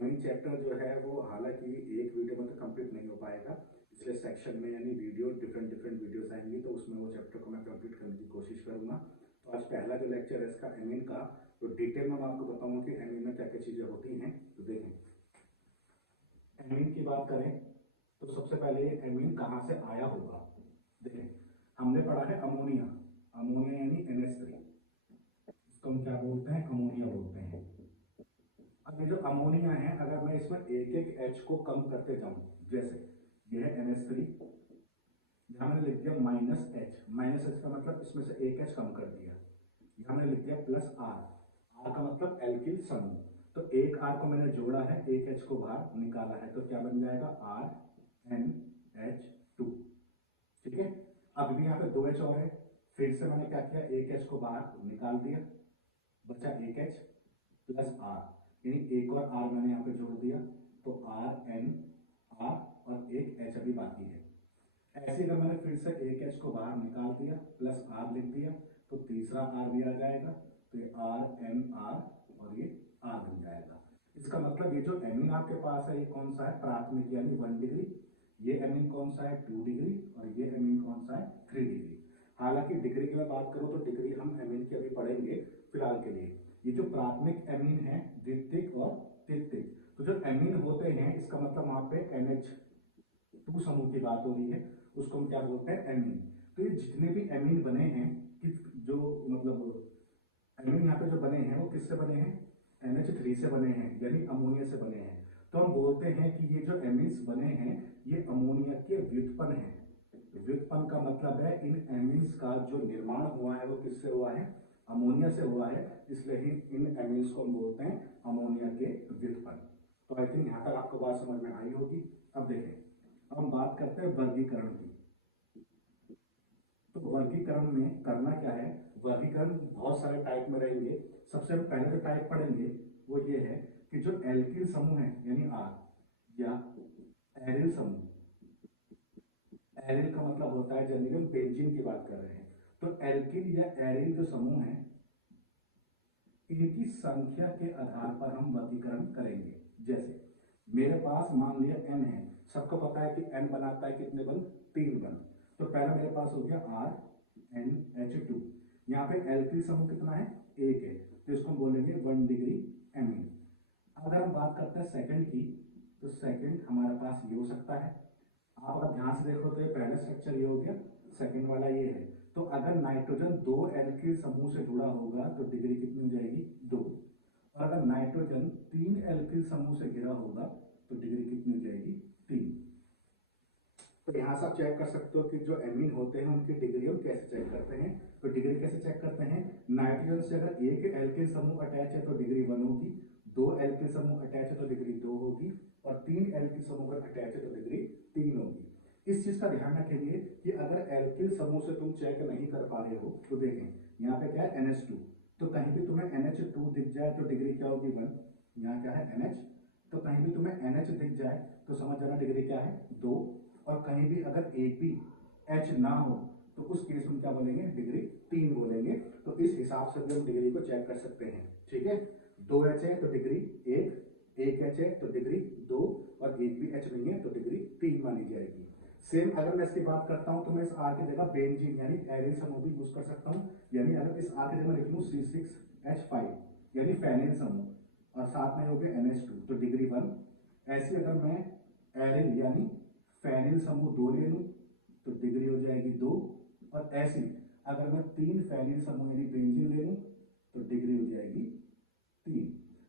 Amine chapter जो है वो हालांकि एक वीडियो में तो कंप्लीट नहीं हो पाएगा, इसलिए सेक्शन में यानी वीडियो डिफरेंट वीडियोस आएंगी, तो उसमें वो चैप्टर को मैं कंप्लीट करने की कोशिश करूंगा। तो आज पहला जो लेक्चर है इसका एमीन का, तो डिटेल में मैं आपको बताऊंगा कि एमीन में क्या क्या चीजें होती हैं। तो देखें, एमीन की बात करें तो सबसे पहले एमीन कहाँ से आया होगा। देखें, हमने पढ़ा है अमोनिया, अमोनिया यानी NH3, इसको हम क्या बोलते हैं, अमोनिया बोलते हैं। अब ये जो अमोनिया है, अगर मैं इसमें एक एक H को कम करते जाऊं, जैसे ये है NH3, यहाँ मैंने लिख दिया -H, -H का मतलब इसमें से एक H कम कर दिया, यहाँ मैंने लिख दिया +R, R का मतलब एल्किल समूह, तो एक R को मैंने जोड़ा है, एक H को बाहर निकाला है, तो क्या बन जाएगा RNH2। ठीक है, अब भी यहाँ पे 2H और है, फिर से मैंने क्या किया, एक H को बाहर निकाल दिया, बचा एक H +R, यानी एक और R मैंने यहाँ पे जोड़ दिया, तो RNR और एक H अभी बाकी है। ऐसे अगर मैंने फिर से एक H को बाहर निकाल दिया, +R लिख दिया, तो तीसरा R भी आ जाएगा, तो ये RNR और ये R बन जाएगा। इसका मतलब ये जो एमीन आपके पास है, ये कौन सा है, प्राथमिक यानी 1 डिग्री, ये एमीन कौन सा है 2 डिग्री, और ये एमीन कौन सा है 3 डिग्री। हालांकि डिग्री की मैं बात करूं तो डिग्री हम एमीन की अभी पढ़ेंगे, फिलहाल के लिए ये जो प्राथमिक एमीन है, द्वितीयक और तृतीयक, तो जो एमीन होते हैं इसका मतलब वहां पे NH2 समूह की बात हो रही है, उसको हम क्या बोलते हैं, एमीन। तो ये जितने भी एमीन बने हैं, किस जो मतलब एमीन यहाँ पे जो बने हैं वो किससे बने हैं, NH3 से बने हैं, यानी अमोनिया से बने हैं। तो हम बोलते हैं कि ये जो एमीन्स बने हैं ये अमोनिया के व्युत्पन्न हैं। व्युत्पन्न का मतलब है इन एमीन्स का जो निर्माण हुआ है वो किससे हुआ है, अमोनिया से हुआ है, इसलिए ही इन एमीन्स को हम बोलते हैं अमोनिया के व्युत्पन्न। तो आई थिंक यहाँ तक आपको बात समझ में आई होगी। अब देखें, अब हम बात करते हैं वर्गीकरण की। तो वर्गीकरण में करना क्या है, वर्गीकरण बहुत सारे टाइप में रहेंगे। सबसे पहले जो टाइप पढ़ेंगे वो ये है कि जो एल्किल समूह है यानी R, या एरिल समूह, एरिल का मतलब होता है जनरली हम बेंजीन की बात कर रहे हैं, तो एल्किल या एरिल जो समूह है इनकी संख्या के आधार पर हम वर्गीकरण करेंगे। जैसे मेरे पास मान लिया n है, सबको पता है कि n बनाता है कितने बंद, 3 बंद, तो पहला मेरे पास हो गया RNH2, यहाँ पे एल्किल समूह कितना है, 1 है, तो इसको हम बोलेंगे 1 डिग्री एमीन। अगर हम बात करते हैं सेकंड की, तो सेकंड हमारे पास ये हो सकता है, आप अगर ध्यान से देखो तो ये पहला स्ट्रक्चर ये हो गया, सेकंड वाला ये है, तो अगर नाइट्रोजन 2 एल्किल समूह से जुड़ा होगा तो डिग्री कितनी हो जाएगी, 2, और अगर नाइट्रोजन 3 एल्किल समूह से घिरा होगा तो डिग्री कितनी हो जाएगी, 3। तो यहाँ से आप चेक कर सकते हो कि जो एमीन होते हैं उनकी डिग्री हम कैसे चेक करते हैं। तो डिग्री कैसे चेक करते हैं, नाइट्रोजन से अगर एक एल्किल समूह अटैच है तो डिग्री 1 होगी, 2 एल्किल समूह अटैच है तो डिग्री 2 होगी, और 3 एल्किल समूह अगर अटैच है तो डिग्री 3 होगी। इस चीज का ध्यान रखेंगे कि अगर एल्किल समूह से तुम चेक नहीं कर पा रहे हो तो देखें यहाँ पे क्या है NH2, तो कहीं भी तुम्हें NH2 दिख जाए तो डिग्री क्या होगी 1, यहाँ क्या है NH, तो कहीं भी तुम्हें NH दिख जाए तो समझ जाना डिग्री क्या है 2, और कहीं भी अगर एक भी H ना हो तो उस केस में क्या बोलेंगे, डिग्री 3 बोलेंगे। तो इस हिसाब से भी हम डिग्री को चेक कर सकते हैं। ठीक है, 2H है तो डिग्री 1, 1H है तो डिग्री 2, और एक भी H नहीं है तो डिग्री 3 मानी जाएगी। सेम अगर मैं इसकी बात करता हूं तो मैं इस R की जगह बेंजीन यानी एरिल समूह भी यूज कर सकता हूं, यानी अगर इस R की जगह लिख लूं C6H5 यानी फेनिल समूह, और साथ में हो गया NH2 तो डिग्री 1। ऐसे अगर मैं एरिल यानी फेनिल समूह 2 ले लूं तो डिग्री हो जाएगी 2, और ऐसे अगर मैं 3 फेनिल समूह यानी बेंजीन ले लूं तो डिग्री हो जाएगी 3।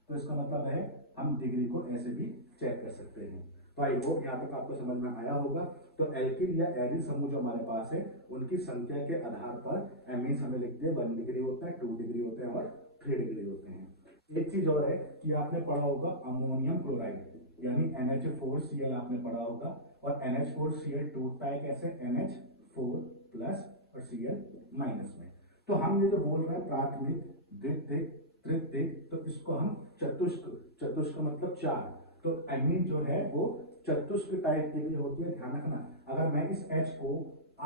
तो इसका मतलब है हम डिग्री को ऐसे भी चेक कर सकते हैं। तो आई होप यहाँ तक आपको समझ में आया होगा। तो एल्किल या एरिल समूह जो हमारे पास है उनकी संख्या के आधार पर एमीन्स हमें लिखते हैं 1 डिग्री होता है, 2 डिग्री होते हैं और 3 डिग्री होते हैं। एक चीज और है कि आपने पढ़ा होगा अमोनियम क्लोराइड यानी NH4Cl आपने पढ़ा होगा, और NH4Cl टूटता है कैसे, NH4+ और Cl- में। तो हम ये जो बोल रहे हैं प्राथमिक, द्वितीयक, तृतीयक, तो इसको हम चतुष्क, चतुष्क मतलब 4, तो एमीन जो है वो चतुष्क टाइप की भी होती है, ध्यान रखना। अगर मैं इस H को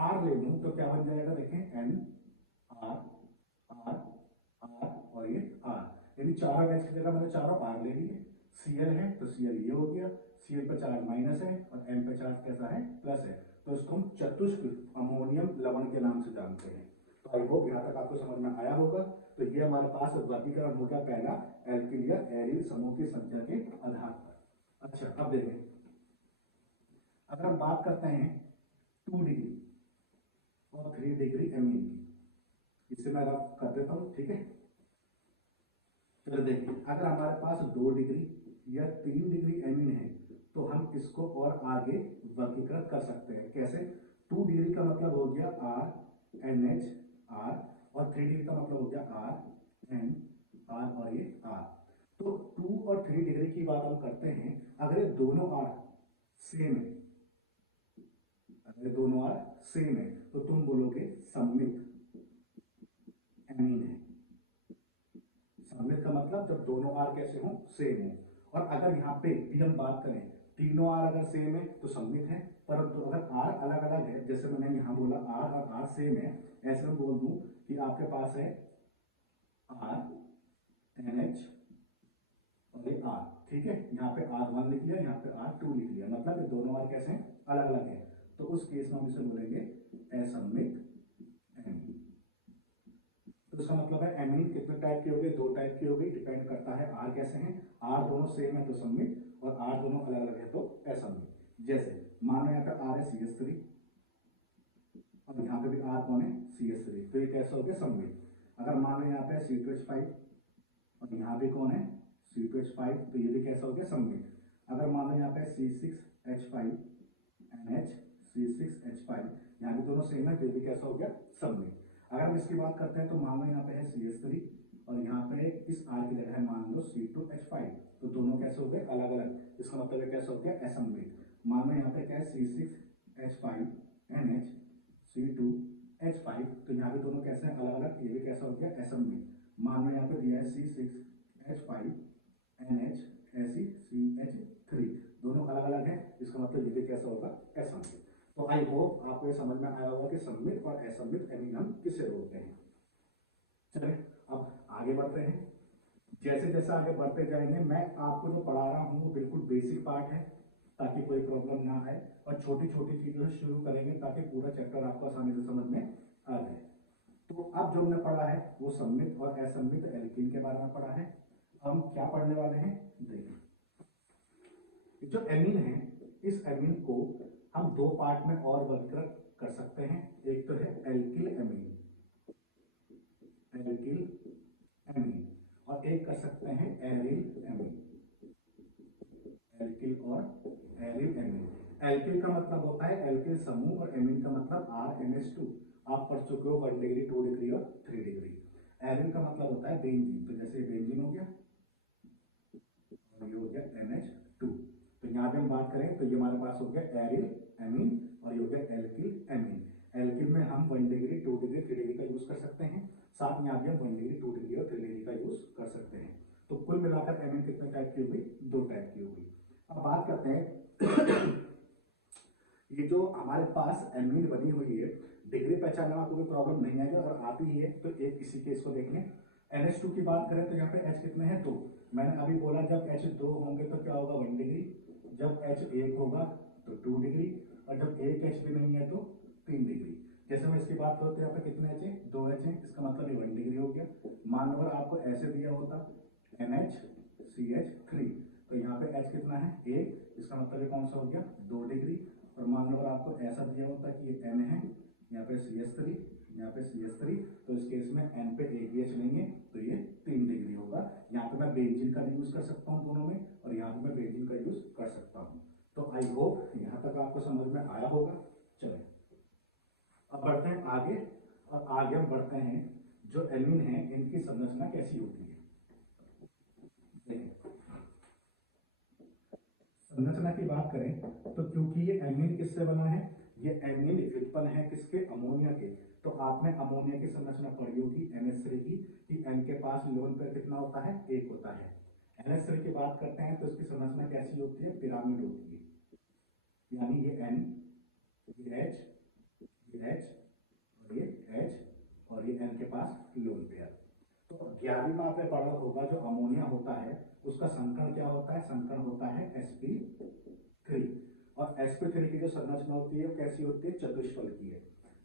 R ले लूं तो क्या बन जाएगा, देखें N R R R और ये R, यानी चारों H की जगह मैंने चारों R ले लिए। Cl है तो Cl ये हो गया, Cl पे चार्ज माइनस है और M पे चार्ज कैसा है, प्लस है, तो इसको हम चतुष्क अमोनियम लवण के नाम से जानते हैं। तो आई होप यहाँ तक आपको समझ में आया होगा। तो ये हमारे पास वर्गीकरण हो गया पहला, एल्किल या एरिल समूह की संख्या के आधार पर। अच्छा, अब देखें, अगर हम बात करते हैं 2 डिग्री और 3 डिग्री एमीन की, इससे मैं रफ कर देता हूं, ठीक है। चलो देखिए, अगर हमारे पास 2 डिग्री या 3 डिग्री एमीन है तो हम इसको और आगे वर्गीकृत कर सकते हैं। कैसे? 2 डिग्री का मतलब हो गया R NH R, और 3 डिग्री का मतलब हो गया R N R और ये R। तो 2 और 3 डिग्री की बात हम करते हैं, अगर ये दोनों R सेम है, अगर दोनों R सेम है तो तुम बोलोगे सममित एमीन है। सममित का मतलब जब दोनों R कैसे हो, सेम हो। और अगर यहाँ पे भी हम बात करें, तीनों R अगर सेम है तो सममित है, परंतु अगर R अलग अलग है, जैसे मैंने यहाँ बोला R और R सेम है, ऐसे मैं बोल दूं कि आपके पास है R NH और ये R, ठीक है। यहाँ पे R1 लिख लिया, यहाँ पे R2 लिख लिया, मतलब ये दोनों R कैसे हैं, अलग अलग है। तो उस केस में हम इसे बोलेंगे असममित एमीन। तो इसका मतलब है एमीन कितने टाइप की हो गई, 2 टाइप की हो गई, डिपेंड करता है R कैसे हैं। R दोनों सेम है तो सममित, और R दोनों अलग अलग है तो असममित। जैसे मान लो यहाँ पे R है CH3 और यहाँ पे भी R कौन है, CH3, तो ये कैसे हो गया, सममित। अगर मान लो यहाँ पे C2H5 और यहाँ भी कौन है, C2H5, तो ये भी कैसा हो गया, सममित। अगर मान लो यहाँ पे C6H5 NH C6H5, यहाँ भी दोनों सेम है तो ये भी कैसा हो गया, सममित। अगर हम इसकी बात करते हैं तो मान लो यहाँ पे है CH3 और यहाँ पे इस R की जगह है मान लो C2H5, तो दोनों कैसे हो गए, अलग अलग, इसका मतलब है कैसा हो गया, असममित। मान लो यहाँ पे क्या है, C6H5 NH C2H5, तो यहाँ पे दोनों कैसे हैं, अलग अलग, ये भी कैसा हो गया, असममित। मान लो यहाँ पे दिया है C6H5 NH CH3, दोनों अलग अलग है, इसका मतलब ये भी कैसा होगा, असममित। तो आई होप आपको ये समझ में आया होगा कि सममित और असममित एमीन हम किसे बोलते हैं। चलिए अब आगे बढ़ते हैं। जैसे जैसे आगे बढ़ते जाएंगे, मैं आपको जो पढ़ा रहा हूँ वो बिल्कुल बेसिक पार्ट है, ताकि कोई प्रॉब्लम ना आए, और छोटी छोटी चीजों से शुरू करेंगे ताकि पूरा चैप्टर आपको आसानी से समझ में आ जाए। तो अब जो हमने पढ़ा है वो सममित और असममित एल्कीन के बारे में पढ़ा है। हम क्या पढ़ने वाले हैं, देखिए, जो एमीन है, इस एमीन को हम 2 पार्ट में और वर्गीकृत कर सकते हैं। एक तो है एल्किल एमीन, एल्किल एमीन, और एक कर सकते हैं एरिल एमीन, एल्किल और एरिल एमीन। एल्किल का मतलब होता है एल्किल समूह, और एमीन का मतलब RNH2, आप पढ़ चुके हो 1 डिग्री 2 डिग्री और 3 डिग्री। एरिल का मतलब होता है बेंजीन, तो जैसे बेंजीन हो गया और ये हो गया NH2। तो यहाँ पे हम बात करें तो ये हमारे पास हो गया एरिल एमीन और ये हो गया एल्किल एमीन। एल्किल में हम 1 डिग्री 2 डिग्री 3 डिग्री का यूज कर सकते हैं, साथ में यहाँ भी हम 1 डिग्री 2 डिग्री और 3 डिग्री का यूज कर सकते हैं। तो कुल मिलाकर एमीन कितने टाइप की होगी, 2 टाइप की होगी। अब बात करते हैं ये जो हमारे पास एमीन बनी हुई है, डिग्री पहचानने में कोई प्रॉब्लम नहीं आएगा, अगर आती ही है तो एक इसी केस को देख लें। NH2 की बात करें तो यहाँ पे H कितने हैं, 2। मैंने अभी बोला जब H 2 होंगे तो क्या होगा, 1 डिग्री, जब H 1 होगा तो 2 डिग्री, और जब एक H भी नहीं है तो 3 डिग्री। जैसे मैं इसकी बात करूँ तो यहाँ पे कितने H है, 2 H है, इसका मतलब ये 1 डिग्री हो गया। मान लो आपको ऐसे दिया होता NH CH3, तो यहाँ पे H कितना है, 1, इसका मतलब ये कौन सा हो गया, 2 डिग्री। और मान लो आपको ऐसा दिया होता कि ये N है, यहाँ पे CH3, यहाँ पे CH3, तो इस केस में N पे एक भी H नहीं है तो ये 3 डिग्री होगा। यहाँ पे मैं बेंजीन का यूज कर सकता हूँ दोनों में, और यहाँ पे मैं बेंजीन का यूज कर सकता हूँ। तो आई होप यहाँ तक आपको समझ में आया होगा। चले अब बढ़ते हैं आगे, और आगे हम बढ़ते हैं जो एमीन है इनकी संरचना कैसी होती है। संरचना की बात करें तो क्योंकि ये एमीन किससे बना है, ये एमीन व्युत्पन्न है किसके, अमोनिया के। तो आपने अमोनिया की संरचना पढ़ी होगी NH3 की, कि N के पास लोन पेयर कितना होता है, 1 होता है। NH3 की बात करते हैं तो इसकी संरचना कैसी होती है, पिरामिड होती है, यानी ये N, ये H, ये H और ये H, और ये N के पास लोन पेयर। तो 11वीं में आपने पढ़ा होगा जो अमोनिया होता है उसका संकरण क्या होता है? संकरण होता है sp3। और sp3 की जो संरचना होती है वो कैसी होती है? चतुष्फल की है।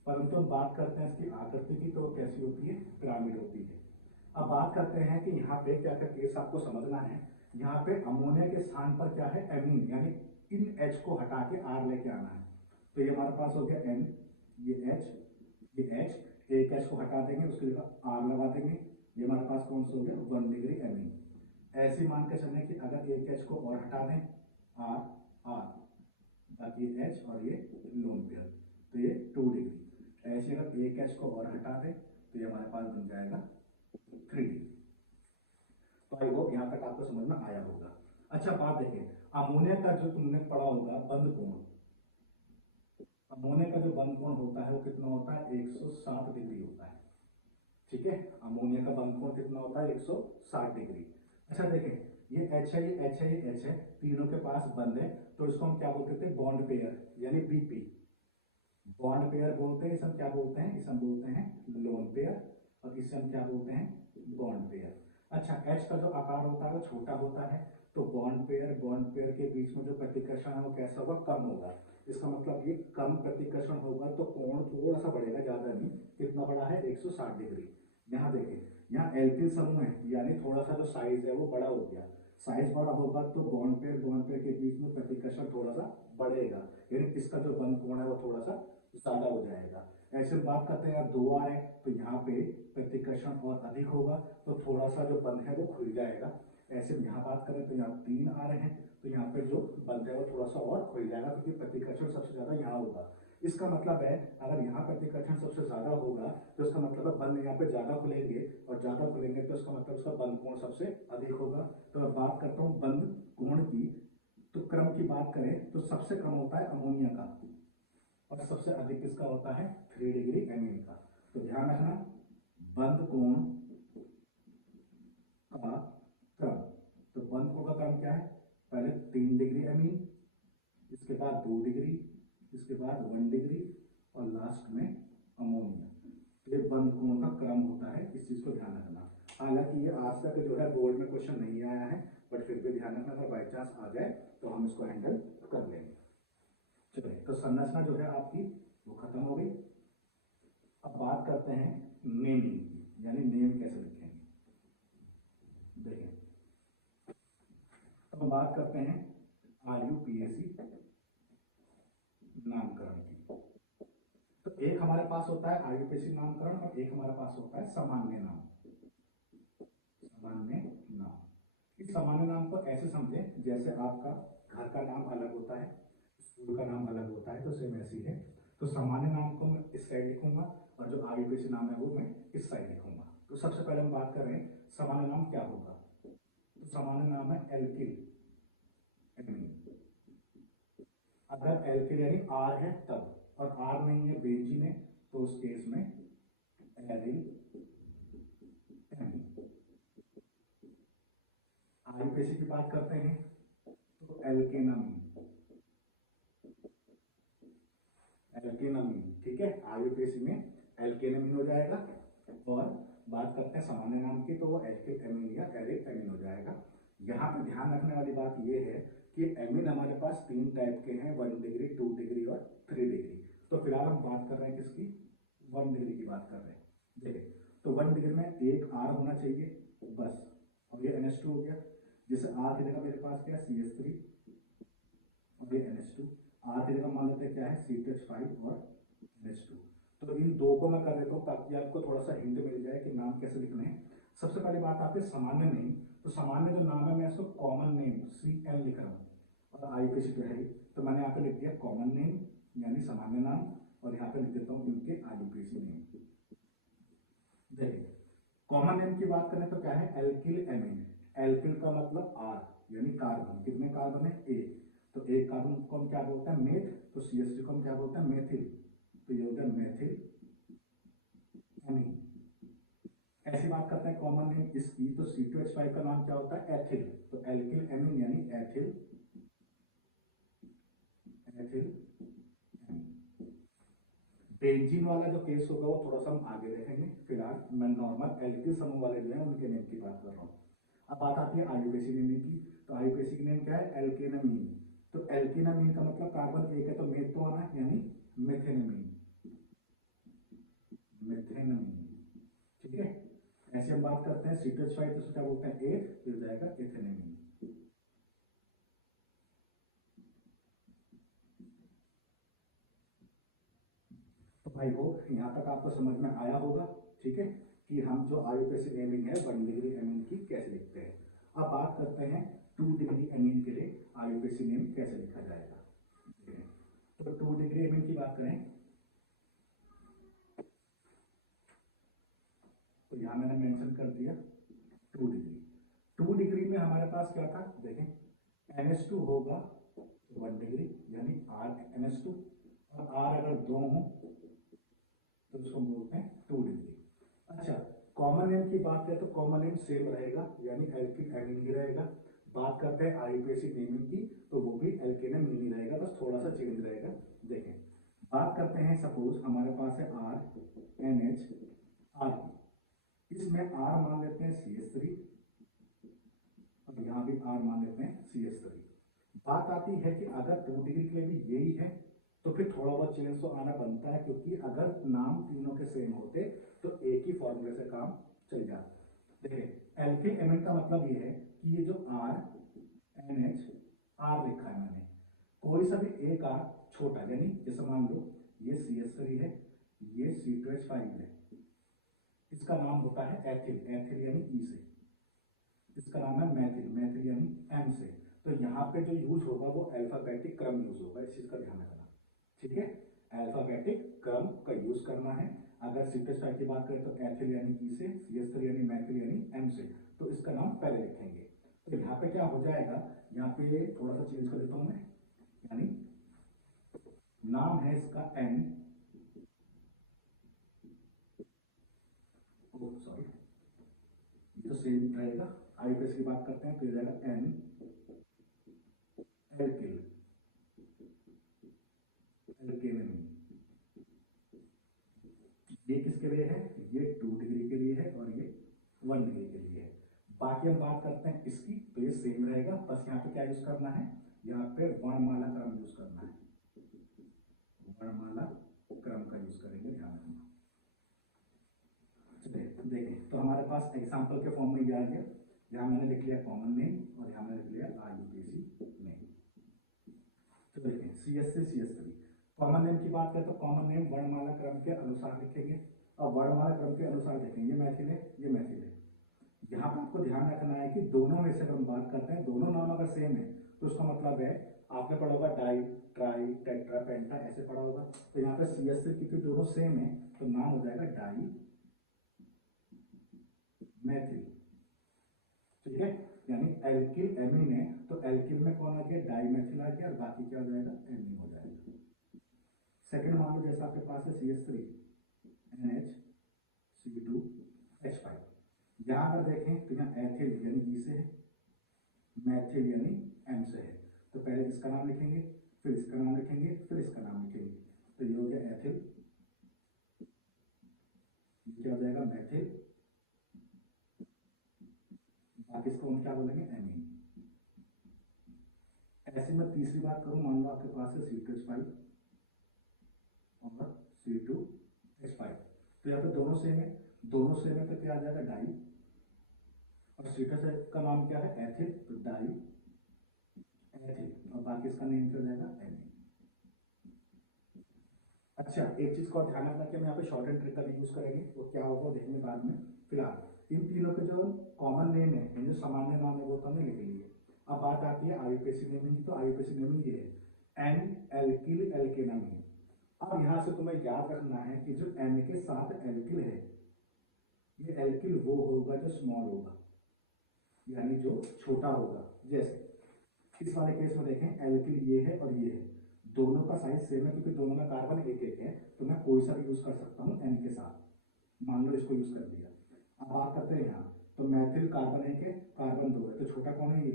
परंतु हम बात करते हैं इसकी आकृति की, तो वो कैसी होती है? पिरामिड होती है। अब बात करते हैं कि यहाँ पे क्या क्या केस आपको समझना है। यहाँ पे अमोनिया के स्थान पर क्या है? एमीन, यानी इन H को हटा के R लेके आना है। तो ये हमारे पास हो गया N, ये H, ये H, एक H को हटा देंगे, उसके जगह R लगा देंगे। ये हमारे पास कौन सा हो गया? 1 डिग्री एमीन। ऐसे मान के चलने कि अगर एक H को और हटा दें, R R, बाकी H और ये लोन पेयर, तो ये 2 डिग्री। ऐसे अगर एक H को और हटा दें तो ये हमारे पास बन जाएगा 3 डिग्री। तो आई होप यहाँ तक आपको समझ में आया होगा। अच्छा बात देखिए, अमोनिया का जो तुमने पढ़ा होगा बंध कोण, अमोनिया का जो बंध कोण होता है वो कितना होता है? 160 डिग्री होता है। ठीक है, अमोनिया का बंध कोण कितना होता है? 160 डिग्री। अच्छा देखें, ये H है, ये H है, ये H है, तीनों के पास बंद है, तो इसको हम क्या बोलते थे? बॉन्ड पेयर, यानी बीपी, बॉन्ड पेयर बोलते हैं। इसे हम क्या बोलते हैं? इसे हम बोलते हैं लोन पेयर, और इसे हम क्या बोलते हैं? Bond pair. अच्छा, H का जो आकार होता है वो छोटा होता है, तो बॉन्ड पेयर के बीच में जो प्रतिकर्षण है वो कैसा होगा? कम होगा। इसका मतलब ये कम प्रतिकर्षण होगा तो कोण थोड़ा सा बढ़ेगा, ज्यादा नहीं। कितना बड़ा है? 160 डिग्री। यहाँ देखिए, यहाँ एल्किल समूह है, यानी थोड़ा सा जो साइज है वो बड़ा हो गया। साइज बड़ा होगा तो बॉन्ड पेयर के बीच में प्रतिकर्षण थोड़ा सा बढ़ेगा, यानी इसका जो बंध कोण है वो थोड़ा सा ज्यादा हो जाएगा। ऐसे बात करते हैं, यार 2 आ रहे हैं तो यहाँ पे प्रतिकर्षण और अधिक होगा, तो थोड़ा सा जो बंध है वो खुल जाएगा। ऐसे यहाँ बात करें तो यहाँ 3 आ रहे हैं, तो यहाँ पे जो बंध है वो थोड़ा सा और खुल जाएगा, क्योंकि प्रतिकर्षण सबसे ज्यादा यहाँ होगा। इसका मतलब है अगर यहाँ प्रतिकर्षण सबसे ज्यादा होगा तो इसका मतलब है बंध यहाँ पे ज्यादा खुलेंगे, और ज्यादा खुलेंगे तो इसका मतलब इसका बंध कोण सबसे अधिक होगा। तो मैं बात करता हूँ बंध कोण की, तो क्रम की बात करें तो सबसे कम होता है अमोनिया का, और सबसे अधिक किसका होता है? 3 डिग्री एमीन का। तो ध्यान रखना, बंध कोण का क्रम, तो बंध कोण का क्रम क्या है? पहले 3 डिग्री एमीन, इसके बाद 2 डिग्री, इसके बाद 1 डिग्री, और लास्ट में अमोनिया। ये बंध कोण का क्रम होता है, इस चीज को ध्यान रखना। हालांकि ये आज तक जो है बोर्ड में क्वेश्चन नहीं आया है, बट फिर भी ध्यान रखना, अगर बाई चांस आ जाए तो हम इसको हैंडल कर लेंगे। चलिए, तो संरचना जो है आपकी वो खत्म हो गई। अब बात करते हैं नेमिंग की, यानी नेम कैसे लिखेंगे। देखें, अब हम बात करते हैं RUPAC नामकरण की। तो एक हमारे पास होता है RUPAC नामकरण, और एक हमारे पास होता है सामान्य नाम। सामान्य नाम, इस सामान्य नाम को ऐसे समझें जैसे आपका घर का नाम अलग होता है, स्कूल का नाम अलग होता है, तो सेम ऐसी है। तो सामान्य नाम को मैं इस साइड लिखूंगा, और जो RUPAC नाम है वो मैं इस साइड लिखूंगा। तो सबसे पहले हम बात कर रहे हैं सामान्य नाम क्या होगा। तो सामान्य नाम है एल्किल एमीन। अगर एल्किल यानी R है तब, और R नहीं है, बेंजीन है, तो उस केस में एरिल एमीन। RUPAC की बात करते हैं तो एल्केनामीन, एल्केनामीन, ठीक है। RUPAC में एल्केनामीन हो जाएगा। और बात करते हैं सामान्य नाम की, तो वो एल्किल एमीन या एरिल एमीन हो जाएगा। यहाँ पे ध्यान रखने वाली बात ये है कि एमीन हमारे पास 3 टाइप के हैं, 1 डिग्री, 2 डिग्री और 3 डिग्री। तो फिलहाल हम बात कर रहे हैं किसकी? 1 डिग्री की बात कर रहे हैं। देखिए, तो 1 डिग्री में एक R होना चाहिए बस, और ये NH2 हो गया। जैसे R की जगह मेरे पास क्या है? CH3, और ये NH2। R की जगह मान लेते हैं क्या है? CH5 और NH2। तो इन दो को मैं कर देता हूँ ताकि आपको थोड़ा सा हिंट मिल जाए कि नाम कैसे लिखने हैं। सबसे पहली बात आती है सामान्य नेम। तो सामान्य जो नाम है मैं इसको कॉमन नेम CN लिख रहा हूँ, और RUPAC जो है तो मैंने यहाँ पे लिख दिया कॉमन नेम यानी सामान्य नाम, और यहाँ पे लिख देता हूँ इनके RUPAC नेम। देखिए, कॉमन नेम की बात करें तो क्या है? Alkyl amine. एल्किल का मतलब R यानी कार्बन, कितने कार्बन है? एक। तो एक कार्बन को हम क्या बोलते हैं? मेथ। तो CH3 को हम क्या बोलते हैं? मेथिल। तो ये हो गया मेथिल एमीन। ऐसी बात करते हैं कॉमन नेम इसकी, तो C2H5 का नाम क्या होता है? एथिल। तो एल्किल एमीन यानी एथिल एथिल एमीन। बेंजीन वाला जो केस होगा वो थोड़ा सा हम आगे देखेंगे, फिलहाल मैं नॉर्मल एल्किल समूह वाले जो है उनके नेम की बात कर रहा हूँ। अब बात आती है आयुपेसिक नेमिंग की। तो आयुपेसिक नेम क्या है? एल्केनामीन। तो एल्केनामीन का मतलब कार्बन एक है तो मेथ तो आना यानी मेथेनामीन, मेथेनामीन। ठीक है, ऐसे हम बात करते हैं C2H5 तो क्या बोलते हैं? एथ, फिर जाएगा एथेनामीन। तो भाई हो यहाँ तक आपको समझ में आया होगा, ठीक है, कि हम जो आयुपेसिक नेमिंग है 1 डिग्री एमीन की कैसे लिखते हैं। अब बात करते हैं 2 डिग्री एमीन के लिए आयुपेसिक नेम कैसे लिखा जाएगा। तो 2 डिग्री एमीन की बात करें तो यहाँ मैंने मेंशन कर दिया 2 डिग्री। 2 डिग्री में हमारे पास क्या था? देखें, NH2 होगा 1 डिग्री यानी RNH2, और R अगर 2 हो तो उसको बोलते हैं 2 डिग्री। अच्छा, कॉमन नेम की बात करें तो कॉमन नेम सेम रहेगा यानी एल्किल एमीन ही रहेगा। बात करते हैं आयुपेसिक नेमिंग की तो वो भी एल्केनामीन ही रहेगा, बस थोड़ा सा चेंज रहेगा। देखें, बात करते हैं सपोज हमारे पास है RNH, इसमें R मान लेते हैं CH3 और यहाँ भी R मान लेते हैं CH3। बात आती है कि अगर 2 डिग्री के लिए भी यही है तो फिर थोड़ा बहुत चेंज तो आना बनता है, क्योंकि अगर नाम तीनों के सेम होते तो एक ही फॉर्मूले से काम चल जाता। देखिए, एल्किल एमिन का मतलब ये है कि ये जो RNH R लिखा है मैंने, कोई सा भी एक R छोटा, यानी जैसे मान लो ये CH3 है, ये C2H5 है, इसका नाम होता है एथिल, एथिल यानी E से, इसका नाम है मैथिल, मैथिल यानी M से। तो यहाँ पे जो यूज होगा वो अल्फाबेटिक क्रम यूज होगा, इस चीज का ध्यान रखना। ठीक है, अल्फाबेटिक क्रम का यूज करना है। अगर C2H5 की बात करें तो एथिल यानी E से, CH3 यानी मैथिल यानी M से, तो इसका नाम पहले लिखेंगे। तो यहाँ पे क्या हो जाएगा, यहाँ पे थोड़ा सा चेंज कर देता हूं मैं, यानी नाम है इसका N, सॉरी ये तो सेम रहेगा। आयुपेस की बात करते हैं तो ये जाएगा N एल्किल, एल्केनामीन। ये किसके लिए है? ये 2 डिग्री के लिए है और ये 1 डिग्री के लिए है। बाकी हम बात करते हैं इसकी, तो ये सेम रहेगा, बस यहाँ पे क्या यूज करना है, यहाँ पे वर्णमाला क्रम यूज करना है, वर्णमाला क्रम का यूज करेंगे, ध्यान रखना। देखें तो हमारे पास एग्जाम्पल के फॉर्म में ये आ गया, यहाँ मैंने लिख लिया कॉमन नेम और यहाँ मैंने लिख लिया आयुपेसिक नेम। तो देखें CH3 कॉमन नेम की बात करें तो कॉमन नेम वर्णमाला क्रम के अनुसार लिखेंगे, और वर्णमाला क्रम के अनुसार देखेंगे, ये मैथिल है, ये मैथिल है। यहाँ पर आपको ध्यान रखना है कि दोनों में से हम बात करते हैं, दोनों नाम अगर सेम है तो उसका मतलब है, आपने पढ़ा होगा डाई, ट्राई, टेट्रा, पेंटा, ऐसे पढ़ा होगा। तो यहाँ पे CH3 क्योंकि दोनों सेम है तो नाम हो जाएगा डाई मैथिल। ठीक है, यानी एल्किल एमीन है तो एल्किल में कौन आ गया? डाई मैथिल आ गया, और बाकी क्या हो जाएगा? एमीन हो जाएगा। सेकंड मान लो जैसा आपके पास है CH3 NH, C2H5, यहां अगर देखें तो यहाँ एथिल यानी E से है, मैथिल यानी M से है, तो पहले इसका नाम लिखेंगे, फिर इसका नाम लिखेंगे, फिर इसका नाम लिखेंगे, तो ये हो गया एथिल, क्या हो जाएगा? मैथिल, बाकी इसको हम क्या बोलेंगे? एमीन। ऐसे मैं तीसरी बात करूं, मान लो आपके पास है C2H5 और C2H5, तो यहाँ पे दोनों सेम है, दोनों सेम है तो क्या आ जाएगा? डाई, और C2H का नाम क्या है? एथिल, तो डाई एथिल, और बाकी इसका नेम क्या जाएगा? एमीन। अच्छा, एक चीज को ध्यान रखना कि हम यहाँ पे शॉर्ट एंड ट्रिक का भी यूज करेंगे, वो क्या होगा वो देखेंगे बाद में। फिलहाल इन तीनों के जो कॉमन नेम है, जो सामान्य नाम है वो तो हमने लिख लिए। अब बात आती है आयुपेसिक नेमिंग की, तो आयुपेसिक नेमिंग ये है एन एल्किल एल्केनामीन। अब यहाँ से तुम्हें याद रखना है कि जो एन के साथ एल्किल है, ये एल्किल वो होगा जो स्मॉल होगा, यानी जो छोटा होगा। जैसे इस वाले केस में देखें, एल्किल ये है और ये है, दोनों का साइज सेम है क्योंकि दोनों में कार्बन एक एक है, तो मैं कोई सा भी यूज कर सकता हूँ एन के साथ, मान लो इसको यूज कर दिया। अब बात करते हैं यहाँ, तो मैथिल कार्बन एक है, कार्बन 2 है, तो छोटा कौन है? ये,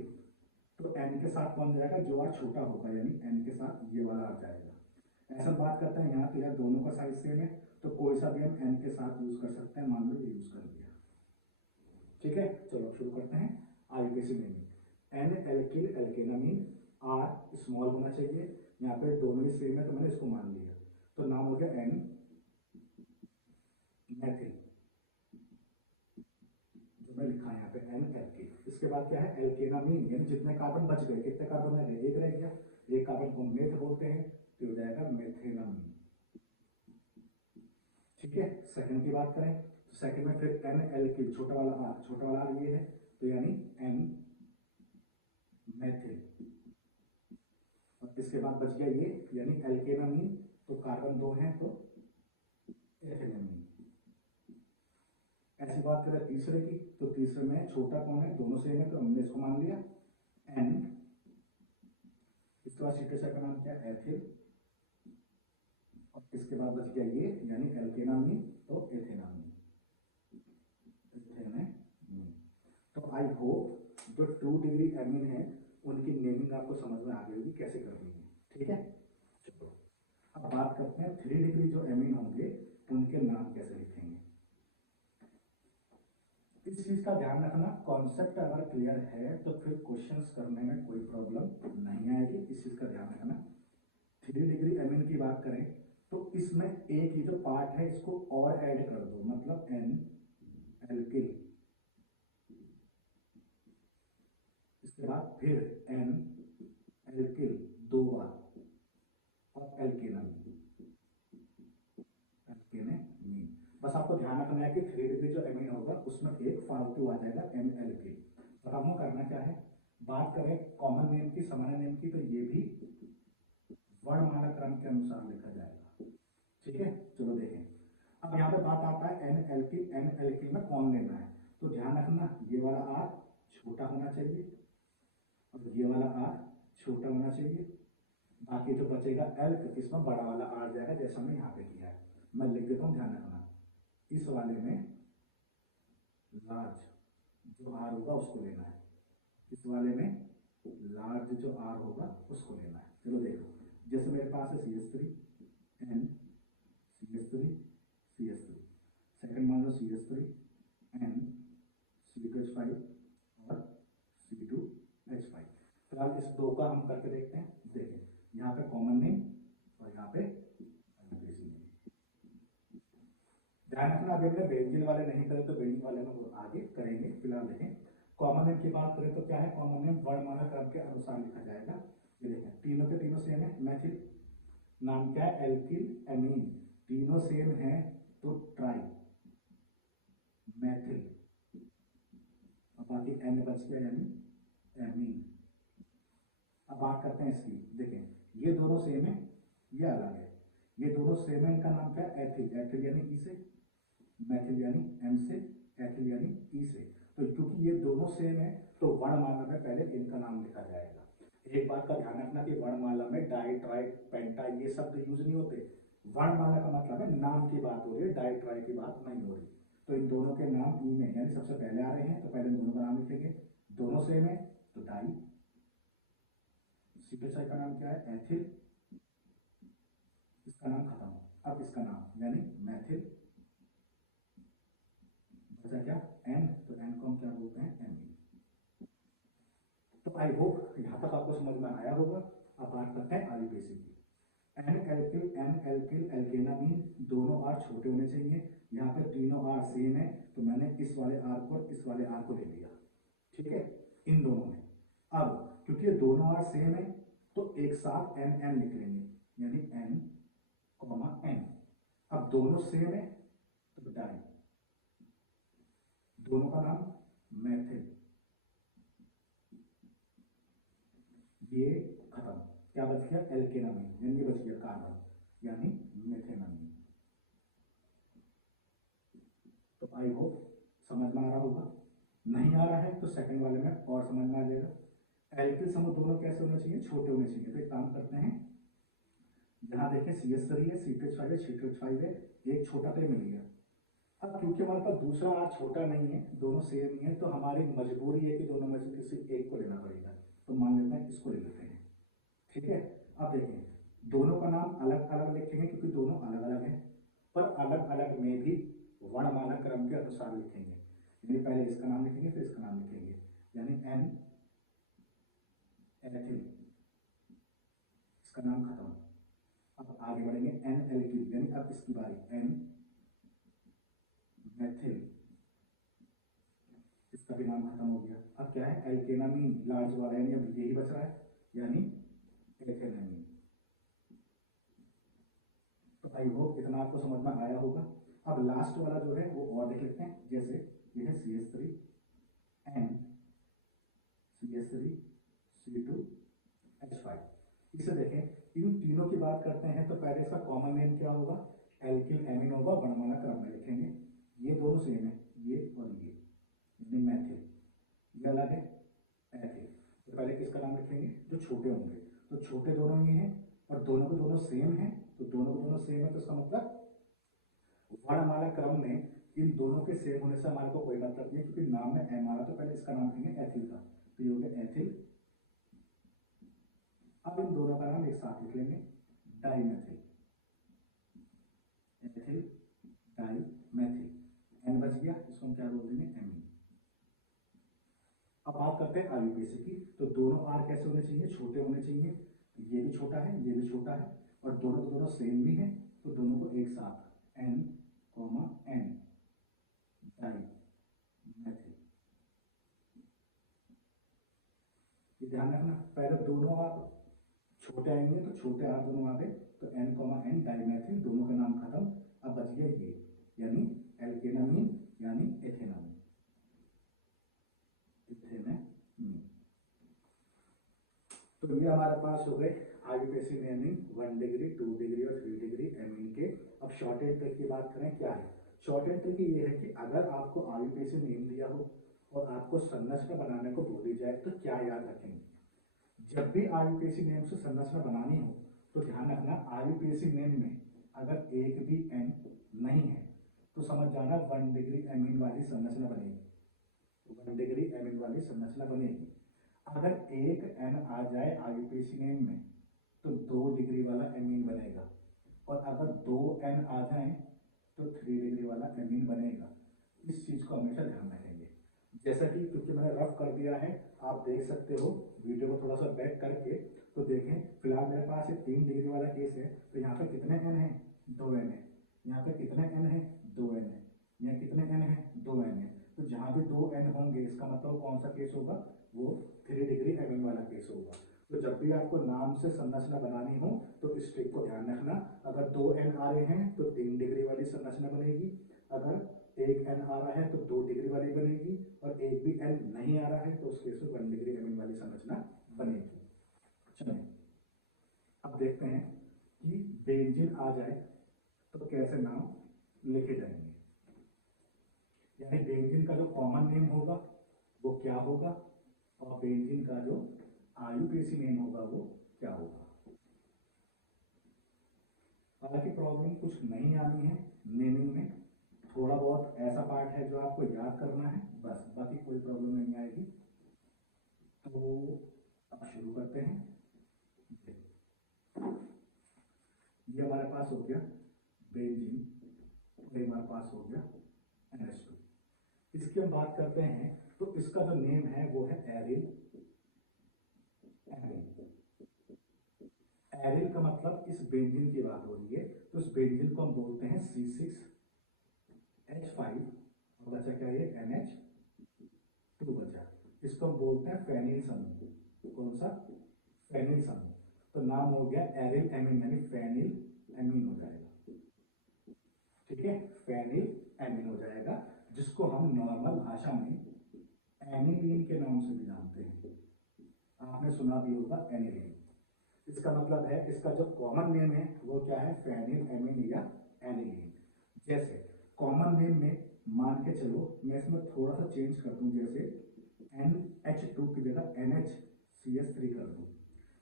तो एन के साथ कौन जाएगा? जो आर छोटा होगा, यानी एन के साथ ये वाला आ जाएगा। ऐसा बात करते हैं यहाँ, तो यार दोनों का साइज सेम है तो कोई सा भी हम एन के साथ यूज कर सकते हैं, मान लो ये यूज कर दिया। ठीक है, चलो शुरू करते हैं। IUPAC naming. N alkyl alkanamine, R small होना चाहिए, यहाँ पे दोनों ही सेम है तो मैंने इसको मान लिया, तो नाम हो गया एन मैथिल, जो मैं लिखा है यहाँ पे एन एल्किल। इसके बाद क्या है एल्केनामीन, यानी जितने कार्बन बच गए, कितने कार्बन रह गए, एक रह गया, एक कार्बन को मेथ बोलते हैं तो हो जाएगा मेथेनामीन। ठीक है, सेकंड की बात करें तो सेकंड में फिर एन एल्किल, छोटा वाला आर ये है, तो यानी एन मैथिल, और इसके बाद बच गया ये यानी एल्केनामीन, तो कार्बन 2 हैं तो एथेनामीन। ऐसी बात करें तीसरे की, तो तीसरे में छोटा कौन है, दोनों सेम है तो हमने इसको मान लिया एन, इसके बाद सीटेसर का नाम क्या है एथिल, और इसके बाद बच गया ये यानी एल्केनामीन तो एथेनामीन। तो आई होप जो 2 डिग्री एमीन है उनकी नेमिंग आपको समझ में आ गई होगी कैसे करनी है। ठीक है, चलो अब बात करते हैं 3 डिग्री जो एमीन होंगे उनके नाम कैसे लिखेंगे। इस चीज का ध्यान रखना, कॉन्सेप्ट अगर क्लियर है तो फिर क्वेश्चंस करने में कोई प्रॉब्लम नहीं आएगी, इस चीज का ध्यान रखना। 3 डिग्री एमीन की बात करें तो इसमें एक ही जो पार्ट है इसको और ऐड कर दो, मतलब एन एल्किल, इसके बाद फिर एन एल्किल 2 बार, और एल्केनामीन। बस आपको ध्यान रखना है कि 3 डिग्री जो एमीन होगा उसमें एक फालतू आ जाएगा एन एल्किल। तो हमें करना क्या है, बात करें कॉमन नेम की, सामान्य नेम की, तो ये भी वर्णमाला क्रम के अनुसार लिखा जाएगा। ठीक है, चलो देखें। अब यहाँ पे बात आता है एन एल्किल, एन एल्किल में कौन लेना है, तो ध्यान रखना ये वाला आर छोटा होना चाहिए और ये वाला आर छोटा होना चाहिए, बाकी जो बचेगा एल्क इसमें बड़ा वाला आर जाएगा जैसा हमने यहाँ पे किया है। मैं लिख देता हूँ, ध्यान रखना इस वाले में लार्ज जो आर होगा उसको लेना है, इस वाले में लार्ज जो आर होगा उसको लेना है। चलो देखो, जैसे मेरे पास है CH3 N CH3 CH3, second मान लो CH3 N C2H5 और C2H5। फिलहाल इस दो का हम करके देखते हैं। देखें यहाँ पे कॉमन नेम और यहाँ पे ध्यान रखना, अभी हमने बेंजीन वाले नहीं करे तो बेंजीन वाले में आगे करेंगे। फिलहाल देखें कॉमन नेम की बात करें तो क्या है, कॉमन नेम वर्णमाला क्रम के अनुसार लिखा जाएगा। ये देखें तीनों के तीनों सेम है, मैथिल नाम क्या है एल्किल एमीन, तीनों सेम है तो ट्राई मैथिल, अब बाकी एन बच गया यानी एमीन। अब बात करते हैं इसकी, देखें ये दोनों सेम है ये अलग है, ये दोनों सेम है, इनका नाम क्या है एथिल, एथिल यानी ई से, मैथिल यानी एम से, एथिल यानी ई से। तो क्योंकि ये दोनों सेम है तो वर्णमाला में पहले इनका नाम लिखा जाएगा। एक बात का ध्यान रखना कि वर्णमाला में डाई ट्राई पेंटा ये शब्द यूज नहीं होते, वर्णमाला का मतलब है नाम की बात हो रही है, डाई ट्राई की बात नहीं हो रही। तो इन दोनों के नाम ई में यानी सबसे पहले आ रहे हैं तो पहले इन दोनों का नाम लिखेंगे, दोनों सेम है तो डाई, सीपेसाई का नाम क्या है एथिल, इसका नाम खत्म, अब इसका नाम यानी मैथिल, बचा क्या एन, तो एन को हम क्या बोलते हैं एमी। तो आई होप यहां तक आपको समझ में आया होगा। अब बात करते हैं आईयूपीएसी की। एन एल्किल एल्केनामीन दोनों आर छोटे होने चाहिए, यहाँ पे तीनों आर सेम है तो मैंने इस वाले आर को और इस वाले आर को ले लिया। ठीक है, इन दोनों में अब क्योंकि ये दोनों आर सेम है तो एक साथ एन एन लिख लेंगे यानी एन कॉमा एन। अब दोनों सेम है तो डाई, दोनों का नाम मैथिल, ये खत्म, क्या बच गया एल्केनामीन यानी ये बच गया कार्बन यानी मेथेनामीन। तो आई होप समझ में आ रहा होगा, नहीं आ रहा है तो सेकंड वाले में और समझ में आ जाएगा। एल्किल समूह दोनों कैसे होने चाहिए, छोटे होने चाहिए। तो एक काम करते हैं, जहां देखें CH3 है C2H5 है C2H5 है, एक छोटा पे मिल गया। अब क्योंकि हमारे पास दूसरा आर छोटा नहीं है, दोनों सेम ही है, तो हमारी मजबूरी है कि दोनों में से किसी एक को लेना पड़ेगा, तो मान लेते हैं इसको ले लेते हैं। ठीक है, अब देखें दोनों का नाम अलग अलग लिखेंगे क्योंकि दोनों अलग अलग हैं, पर अलग अलग में भी वर्णमाला क्रम के अनुसार लिखेंगे, यानी पहले इसका नाम लिखेंगे फिर इसका नाम लिखेंगे। यानी एन एथिल, इसका नाम खत्म। अब आगे बढ़ेंगे एन एल्किल, यानी अब इसकी बारी एन मेथिल, इसका भी नाम खत्म हो गया। अब क्या है एल्केनामीन, लार्ज वाला, यानी अब यही बच रहा है, यानी एथेनामीन। तो आई होप इतना आपको समझ में आया होगा। अब लास्ट वाला जो है वो और देख लेते हैं, जैसे ये है CH3 N CH3 C2H5। इसे देखें, इन तीनों की बात करते हैं तो पहले इसका कॉमन नेम क्या होगा, एल्किल एमिन होगा, वर्णमाला क्रम में लिखेंगे। ये दोनों सेम है, ये और ये मैथिल, ये अलग है एथिल। तो पहले किसका नाम लिखेंगे, जो छोटे होंगे, तो छोटे दोनों ये हैं और दोनों के दोनों सेम है, तो दोनों के दोनों सेम है, तो इसका मतलब वर्णमाला क्रम में इन दोनों के सेम होने से हमारे को कोई मतलब नहीं, क्योंकि नाम में एम आ रहा, तो पहले इसका नाम लिखेंगे एथिल का, तो ये हो गया एथिल। अब इन दोनों का नाम एक साथ लिख लेंगे, डाइमेथिल, एथिल डाइमेथिल, एन बच गया, इसको हम क्या बोल देंगे एमीन। अब बात करते हैं आईयूपीएसी की, तो दोनों आर कैसे होने चाहिए, छोटे होने चाहिए, ये भी छोटा है, ये भी छोटा है, और दोनों को दोनों सेम भी है, तो दोनों को एक साथ एन एन डाइमेथिल। ये ध्यान रखना, पहले दोनों आर छोटे आएंगे तो छोटे आर दोनों आ गए, तो एन डाइमेथिल, दोनों का नाम खत्म। अब बच गया ये, यानी एल्केनामीन, यानी एथेनामीन, तो ये हमारे पास हो गए आईयूपीएसी नेमिंग 1 डिग्री 2 डिग्री और 3 डिग्री एमीन के। अब शॉर्ट एंड ट्रिक की बात करें, क्या है शॉर्ट एंड ट्रिक, ये है कि अगर आपको आईयूपीएसी नेम दिया हो और आपको संरचना बनाने को बोली जाए तो क्या याद रखेंगे। जब भी आईयूपीएसी नेम से संरचना बनानी हो तो ध्यान रखना, आईयूपीएसी नेम में अगर एक भी एन नहीं है तो समझ जाना 1 डिग्री एमीन वाली संरचना बनेगी, 1 डिग्री एमीन वाली संरचना बनेगी। अगर एक एन आ जाए आईयूपीएसी नेम में तो 2 डिग्री वाला एमीन बनेगा, और अगर 2 एन आ जाए तो 3 डिग्री वाला एमीन बनेगा। इस चीज को हमेशा ध्यान रखेंगे। जैसा कि क्योंकि मैंने रफ कर दिया है, आप देख सकते हो वीडियो को थोड़ा सा बैक करके, तो देखें फिलहाल मेरे पास ये 3 डिग्री वाला केस है, तो यहाँ पे कितने एन है, 2 एन है, यहाँ पे कितने एन है, 2 एन है, यहाँ कितने एन है, 2 एन है। तो जहाँ भी 2 एन होंगे इसका मतलब कौन सा केस होगा, वो 3 डिग्री एमीन वाला केस होगा। तो जब भी आपको नाम से संरचना बनानी हो तो इस ट्रिक को ध्यान रखना, अगर 2 एन आ रहे हैं तो 3 डिग्री वाली संरचना बनेगी, अगर एक एन आ रहा है तो 2 डिग्री वाली बनेगी, और एक भी एन नहीं आ रहा है तो उस केस में 1 डिग्री एमीन वाली संरचना बनेगी। चलिए अब देखते हैं कि बेंजीन आ जाए तो कैसे नाम लिखे जाएंगे, यानी बेंजीन का जो कॉमन नेम होगा वो क्या होगा, और बेंजीन का जो आईयूपीएसी नेम होगा वो क्या होगा। हालांकि प्रॉब्लम कुछ नहीं आनी है नेमिंग में, थोड़ा बहुत ऐसा पार्ट है जो आपको याद करना है बस, बाकी कोई प्रॉब्लम नहीं आएगी। तो अब शुरू करते हैं। ये हमारे पास हो गया बेंजीन, ये हमारे पास हो गया NH2। इसकी हम बात करते हैं तो इसका जो नेम है वो है एरिल एमीन। एरिल का मतलब इस बेंजीन की बात हो रही है, तो इस बेंजीन को हम बोलते हैं C6H5, और बचा क्या ये NH2 बचा, इसको हम बोलते हैं फेनिल समूह। कौन सा, फेनिल समूह। तो नाम हो गया एरिल एमीन, यानी फेनिल एमीन हो जाएगा, ठीक है, फेनिल एमीन हो जाएगा, जिसको हम नॉर्मल भाषा में एनिलीन के नाम से भी जानते हैं, आपने सुना भी होगा एनिलीन। इसका मतलब है, इसका जो कॉमन नेम है वो क्या है, फेनिल एमीन या एनिलीन। जैसे कॉमन नेम में मान के चलो मैं इसमें थोड़ा सा चेंज कर दूं, जैसे NH2 की जगह NHCH3 कर दूं।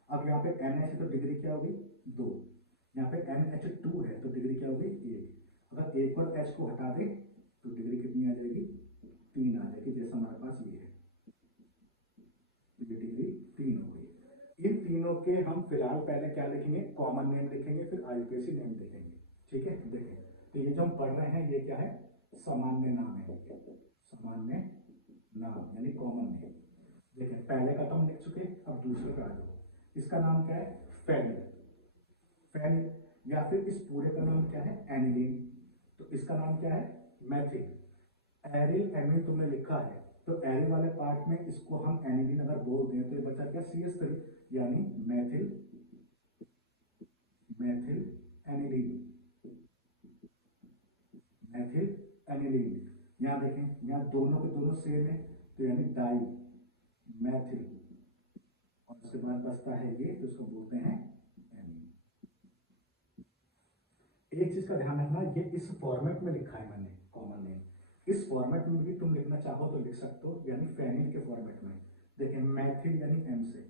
अब यहाँ पे NH है तो डिग्री क्या होगी 2, यहाँ पे NH2 है तो डिग्री क्या होगी 1। अगर एक और H को हटा दे तो डिग्री कितनी आ जाएगी, 3 आ जाएगी, जैसा हमारे पास ये है, ये डिग्री 3 हो गई। इन तीनों के हम फिलहाल पहले क्या लिखेंगे, कॉमन नेम लिखेंगे, फिर आईयूपीएसी नेम लिखेंगे, ठीक है। देखें तो ये जो हम पढ़ रहे हैं ये क्या है, सामान्य नाम है, सामान्य नाम यानी कॉमन नेम। देखिए पहले का तो हम लिख चुके, अब दूसरे पे आ जाओ। इसका नाम क्या है? फेनिल। फेनिल, या फिर इस पूरे का नाम क्या है? एनिलीन। तो इसका नाम क्या है? मैथिल। एरिल एमिल तुमने लिखा है, तो एरिल वाले पार्ट में इसको हम एनिलीन अगर बोल दें तो ये बचा क्या? CH3, यानी मैथिल, मैथिल एनिलीन, मैथिल एनिलीन। यहाँ देखें, यहाँ दोनों के दोनों सेम है, तो यानी डाई मैथिल, और उसके बाद बचता है ये, तो इसको बोलते हैं एमीन। एक चीज का ध्यान रखना, ये इस फॉर्मेट में लिखा है मैंने कॉमन नेम, इस फॉर्मेट में भी तुम लिखना चाहो तो लिख सकते हो, यानी फेनिल के फॉर्मेट में। देखिए मैथिल यानी M से,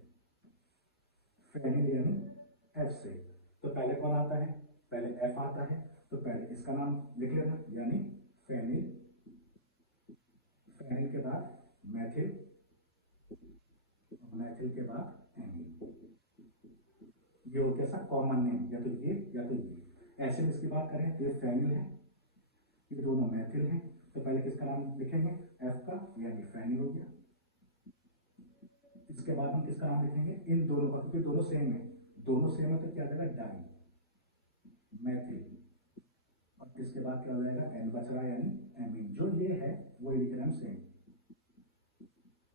फेनिल यानी F से। तो पहले कौन आता है? पहले F आता है, तो पहले इसका नाम लिख लेना, यानी फेनिल, फेनिल के बाद मैथिल, मैथिल के बाद एमीन। ये हो गया सा कॉमन नेम, या तो ये या तो ये। ऐसे में इसकी बात करें तो ये फेनिल है, ये दोनों मैथिल हैं, तो पहले किसका नाम लिखेंगे? F का, यानी फेनिल हो गया। इसके बाद हम किसका नाम लिखेंगे? इन दोनों का, क्योंकि दोनों सेम है, दोनों सेम है तो क्या आ जाएगा? डाई मैथिल। और इसके बाद क्या हो जाएगा? N बच रहा, यानी एमीन। जो ये है वो लिख रहे हैं सेम।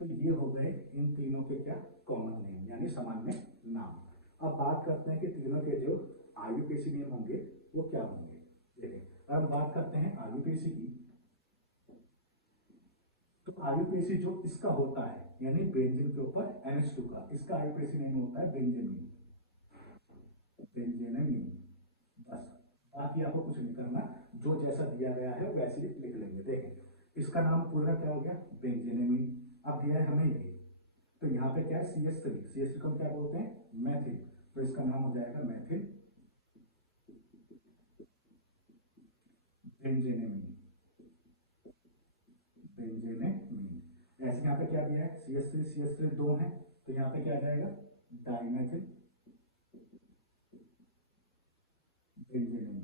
तो ये हो गए इन तीनों के क्या? कॉमन नेम, यानी सामान्य नाम। अब बात करते हैं कि तीनों के जो आईयूपीएसी नेम होंगे वो क्या होंगे। देखिए अब बात करते हैं आईयूपीएसी की, तो आईयूपीएसी जो इसका होता है, यानी बेंजीन के ऊपर NH2 का, इसका आईयूपीएसी नेम होता है बेंजामिन, बेंजामिन। बस, बाकी आपको कुछ नहीं करना, जो जैसा दिया गया है वैसे ही लिख लेंगे। देखें इसका नाम पूरा क्या हो गया? बेंजामिन। अब दिया है हमें ये, तो यहाँ पे क्या है? CH3, CH3 को हम क्या बोलते हैं? मैथिल, तो इसका नाम हो जाएगा मैथिल बेंजामिन, बेंजामिन। ऐसे यहाँ पे क्या दिया है? CH3 CH3 दो है, तो यहाँ पे क्या आ जाएगा? Dimethyl Benjamin,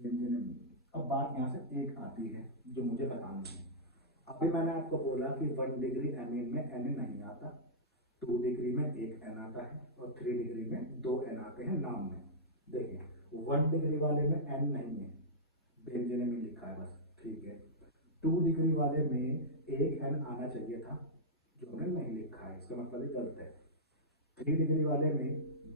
Benjamin. अब बात यहाँ से एक आती है जो मुझे बतानी है। अभी मैंने आपको बोला कि 1 डिग्री एमीन में N नहीं आता, 2 डिग्री में एक N आता है, और 3 डिग्री में 2 N आते हैं नाम में। देखिए 1 डिग्री वाले में N नहीं है, बेंजामिन लिखा है बस, ठीक है। 2 डिग्री वाले में एक N आना चाहिए था, जो हमने नहीं लिखा है, इसका मतलब ये गलत है। 3 डिग्री वाले में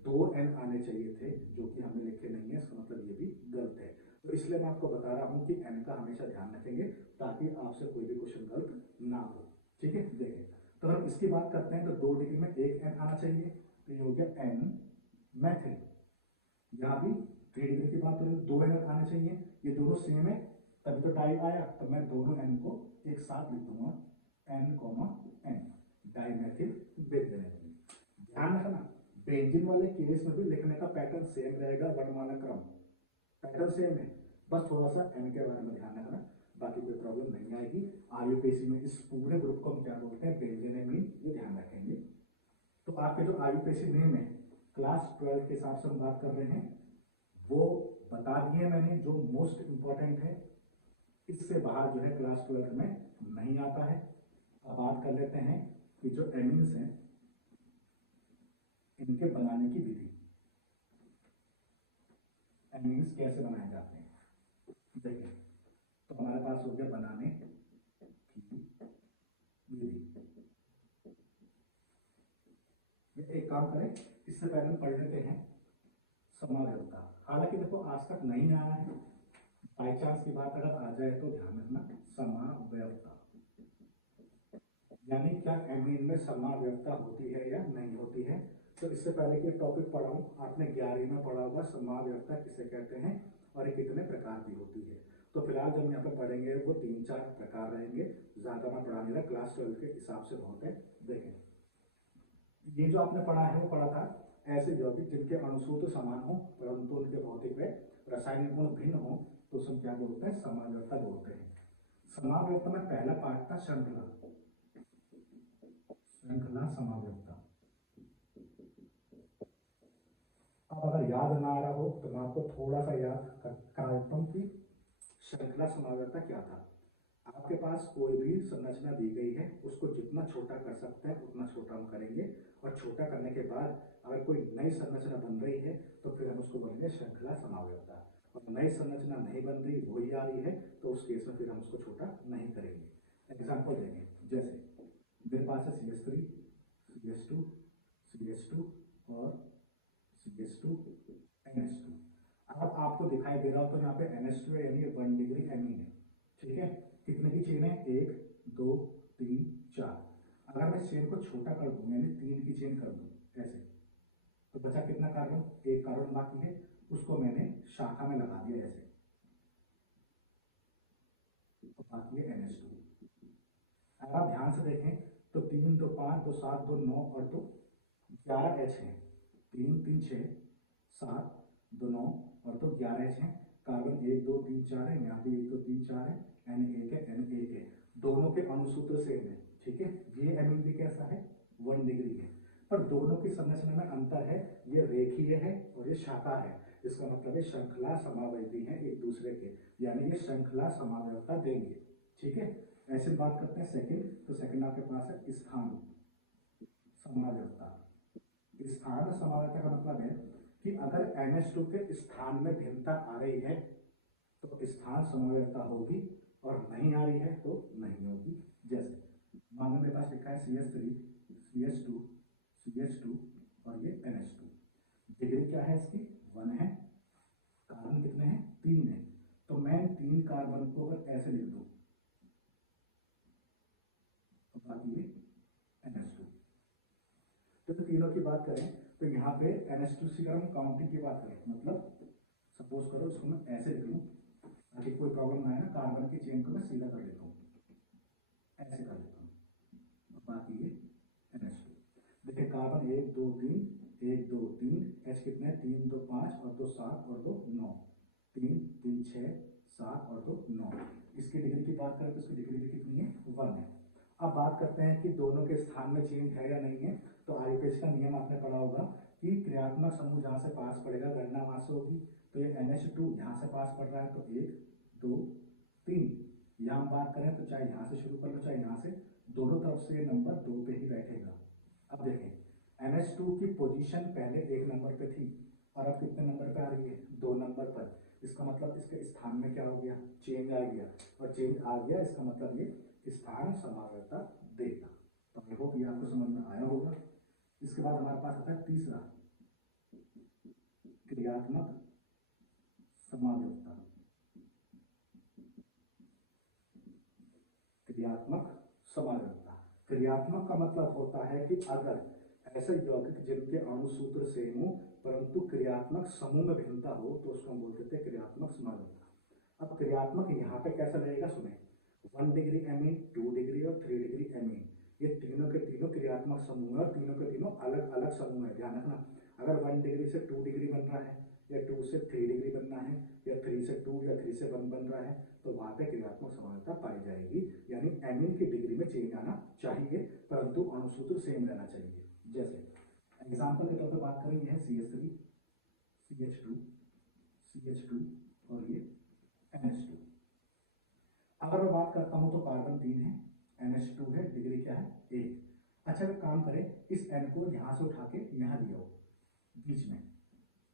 2 N आने चाहिए थे, जो कि हमने लिखे नहीं है, इसका मतलब ये भी गलत है। तो इसलिए मैं आपको बता रहा हूँ कि N का हमेशा ध्यान रखेंगे, ताकि आपसे कोई भी क्वेश्चन गलत ना हो, ठीक है। देखिए तो हम इसकी बात करते हैं, तो 2 डिग्री में एक N आना चाहिए, तो ये हो गया N मैथिल। यहाँ भी 3 डिग्री की बात करें, 2 N आने चाहिए, ये दोनों सेम है, तभी तो टाइप आया। तो मैं दोनों N को एक साथ लिख दूंगा, N, डाइमेथिल बेंजामिन। ध्यान रखना, बेंजीन वाले केस में भी लिखने का पैटर्न सेम रहेगा, वर्णमाला क्रम पैटर्न सेम है, बस थोड़ा सा N के बारे में ध्यान रखना, बाकी कोई प्रॉब्लम नहीं आएगी। आईयूपीएसी में इस पूरे ग्रुप को हम क्या बोलते हैं? बेंजामिन, ये ध्यान रखेंगे। तो आपके जो आईयूपीएसी नेम है क्लास 12 के हिसाब से हम बात कर रहे हैं, वो बता दिए मैंने, जो मोस्ट इंपॉर्टेंट है, इससे बाहर जो है क्लास 12 में नहीं आता है। अब बात कर लेते हैं कि जो एमीन्स हैं इनके बनाने की विधि, एमीन्स कैसे बनाए जाते हैं। देखिए तो हमारे पास हो गया बनाने की विधि। ये एक काम करें, इससे पहले हम पढ़ लेते हैं समाव्यवस्था। हालांकि देखो आज तक नहीं आया है, बाई चांस की बात अगर आ जाए तो ध्यान रखना, समाव्यवस्था यानी क्या एमीन में समाव्यवस्था होती है या नहीं होती है। तो इससे पहले कि टॉपिक पढ़ाऊं, आपने 11वीं में पढ़ा होगा समाव्यवस्था किसे कहते हैं और ये कितने प्रकार की होती है। तो फिलहाल जब यहाँ पे पढ़ेंगे वो 3-4 प्रकार रहेंगे, ज्यादा मैं पढ़ा नहीं रहा, क्लास 12 के हिसाब से बहुत है। देखें ये जो आपने पढ़ा है वो पढ़ा था ऐसे यौगिक जिनके अणुसूत्र समान हो परंतु उनके भौतिक व रासायनिक गुण भिन्न हो, तो उसमें क्या बोलते हैं? समाव्यवस्था बोलते हैं। समाव्यवस्था में पहला पार्ट था श्रृंखला, श्रृंखला समाव्यवस्था। अब अगर याद ना आ रहा हो तो मैं आपको थोड़ा सा याद करा देता हूँ कि श्रृंखला समाव्यवस्था क्या था। आपके पास कोई भी संरचना दी गई है, उसको जितना छोटा कर सकते हैं उतना छोटा हम करेंगे, और छोटा करने के बाद अगर कोई नई संरचना बन रही है तो फिर हम उसको बोलेंगे श्रृंखला समावयवता, और नई संरचना नहीं बन रही, वही आ रही है, तो उस केस में फिर हम उसको छोटा नहीं करेंगे। एग्जाम्पल देंगे, जैसे मेरे पास है CH3, CH2, CH2 और CH2, NH2। अब आपको दिखाई दे रहा हो तो यहाँ पे NH2 है, यानी 1 डिग्री एमीन है। ठीक है, कितने की चेन है, 1 2 3 4। अगर मैं इस चेन को छोटा कर दूं, यानी 3 की चेन कर दूं ऐसे, तो बचा कितना कार्बन, एक कार्बन बाकी है, उसको मैंने शाखा में लगा दिया ऐसे, तो बाकी है NH2। अगर आप ध्यान से देखें तो 3 2 5 2 7 2 9 और 2 11 H है, 3 3 6 7 2 9 और 2 11 H है। कार्बन 1 2 3 4 है, यहाँ भी 1 2 3 4 है, N1 है, N1 है, दोनों के अणुसूत्र सेम है। ठीक है, ये एमीन भी कैसा है, 1 डिग्री है, पर दोनों की संरचना में अंतर है, ये रेखीय है और ये शाखा है, इसका मतलब है श्रृंखला समावयवी है एक दूसरे के, यानी ये श्रृंखला समावयवता देंगे। ठीक है, ऐसे बात करते हैं सेकंड, तो सेकंड आपके पास है स्थान समावयवता। स्थान समावयवता का मतलब है कि अगर NH2 के स्थान में भिन्नता आ रही है तो स्थान समावयवता होगी, और नहीं आ रही है तो नहीं होगी। जैसे मान लो मेरे पास लिखा है CH3, CH2, CH2 और ये NH2, डिग्री क्या है इसकी, 1 है, कार्बन कितने हैं, 3 है, तो मैं 3 कार्बन को अगर ऐसे लिख दूं तो बाकी ये NH2। तो तीनों की बात करें तो यहाँ पे NH2 से अगर हम काउंटिंग की बात करें, मतलब सपोज करो इसको मैं ऐसे लिख लूँ ताकि कोई प्रॉब्लम ना है ना, कार्बन की चेन को मैं सीधा कर लेता हूँ, ऐसे कर लेता हूँ, बाकी ये NH2। देखिए कार्बन 1 2 3 1 2 3, H कितने 3 2 5 और 2 7 और 2 9, 3 3 6 7 और 2 9। इसकी डिग्री की बात करें तो इसकी डिग्री भी कितनी है, 1 है। अब बात करते हैं कि दोनों के स्थान में चेंज है या नहीं है, तो आईपीएच का नियम आपने पढ़ा होगा कि क्रियात्मक समूह जहाँ से पास पड़ेगा गणना वहां से होगी, तो ये NH2 यहाँ से पास पड़ रहा है तो 1 2 3, यहाँ हम बात करें तो चाहे यहाँ से शुरू कर लो चाहे यहाँ से, दोनों तरफ से ये नंबर 2 पे ही बैठेगा। अब देखें NH2 की पोजीशन पहले 1 नंबर पे थी और अब कितने नंबर पे आ रही है, 2 नंबर पर, इसका मतलब इसके स्थान में क्या हो गया, चेंज आ गया, और चेंज आ गया इसका मतलब ये स्थान समावयवता देगा। तो आई होप ये आपको समझ में आया होगा। इसके बाद हमारे पास आता है तीसरा, क्रियात्मक समावयवता। क्रियात्मक समावयवता, क्रियात्मक का मतलब होता है कि अगर ऐसे यौगिक जिनके अणुसूत्र सेम हो परंतु क्रियात्मक समूह में भिन्नता हो तो उसको हम बोलते थे क्रियात्मक समावयवता। अब क्रियात्मक यहाँ पे कैसा रहेगा, सुने, 1 डिग्री एमीन, 2 डिग्री और 3 डिग्री एमीन, ये तीनों के तीनों क्रियात्मक समूह है और तीनों के तीनों अलग अलग समूह है, ध्यान रखना। अगर 1 डिग्री से 2 डिग्री बन रहा है, या 2 से 3 डिग्री बनना है, या 3 से 2 या 3 से 1 बन रहा है, तो वहां पे क्रियात्मक समानता पाई जाएगी, यानी एमीन की डिग्री में चेंज आना चाहिए परंतु अणुसूत्र सेम रहना चाहिए। जैसे एग्जाम्पल के तौर पर बात करें, यह CH3, CH2, CH2 और ये NH2। अगर मैं बात करता हूं तो कार्बन 3 है, NH2 है, डिग्री क्या है, 1। अच्छा एक काम करें, इस N को यहां से उठा के यहां ले आओ बीच में,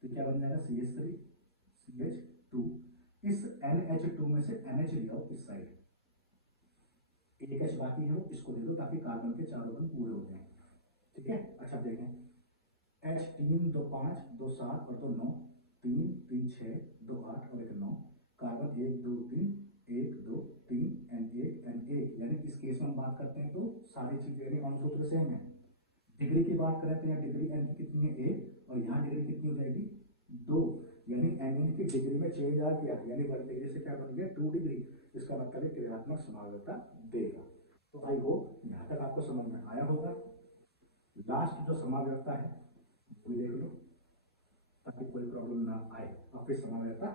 तो क्या बन जाएगा CH3 CH2, इस NH2 में से NH ले आओ इस साइड, एक H बाकी है वो इसको ले दो ताकि कार्बन के चारों बंद पूरे हो जाएं। ठीक है, अच्छा देखें, H 3 2 5 2 7 और 2 9, 3 3 6 2 8 और 1 9, कार्बन 1 2 3 1 2 3 N1 N1, यानी इस केस में हम बात करते हैं तो सारी चीजें यानी अणुसूत्र सेम है। डिग्री की बात करें तो यहाँ डिग्री N की कितनी है, 1, और यहाँ डिग्री कितनी हो जाएगी, 2, यानी एमीन की डिग्री में चेंज आ गया, यानी 1 डिग्री से क्या बन गया, 2 डिग्री, इसका मतलब है क्रियात्मक समावयवता देगा। तो आई होप यहाँ तक आपको समझ में आया होगा। लास्ट जो समावयवता है वो देख लो ताकि कोई प्रॉब्लम ना आए, और फिर समावयवता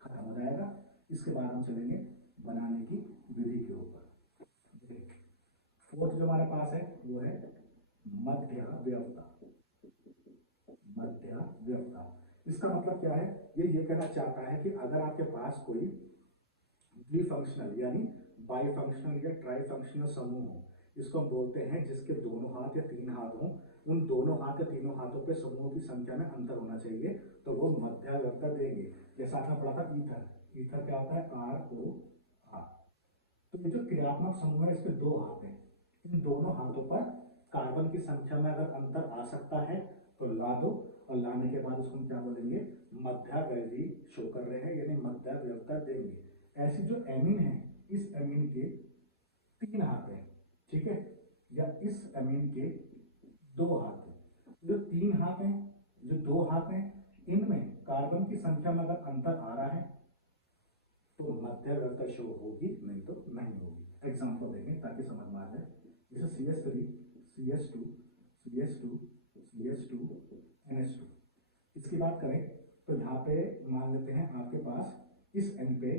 खत्म हो जाएगा। इसके बाद हम चलेंगे बनाने की विधि के ऊपर। फोर्थ जो हमारे पास है वो है मध्यावयवता। मध्यावयवता, इसका मतलब क्या है, ये कहना चाहता है कि अगर आपके पास कोई द्विफंक्शनल यानी बाई फंक्शनल या ट्राई फंक्शनल समूह हो, इसको हम बोलते हैं जिसके दोनों हाथ या तीन हाथ हों, उन दोनों हाथ या तीनों हाथों पे समूहों की संख्या में अंतर होना चाहिए, तो वो मध्यावर्त देंगे। जैसा आपने पढ़ा था ईथर, ईथर क्या होता है, ROR। तो ये जो क्रियात्मक समूह है इसके दो हाथ हैं, इन दोनों हाथों पर कार्बन की संख्या में अगर अंतर आ सकता है तो ला दो, और लाने के बाद उसको हम क्या बोलेंगे, मध्यावधि शो कर रहे हैं यानी मध्यावर्त देंगे। ऐसी जो एमीन है, इस एमीन के तीन हाथ हैं, ठीक है, या इस एमीन के दो हाथ हैं। जो तीन हाथ हैं, जो दो हाथ हैं, इनमें कार्बन की संख्या में अगर अंतर आ रहा है तो मध्यवर्त शो होगी, नहीं तो नहीं होगी। एग्जाम्पल देखें ताकि समझ में आ जाए। जैसे CH3, CH2, CH2, CH2, NH2, इसकी बात करें तो यहाँ पे मान लेते हैं आपके पास इस एन पे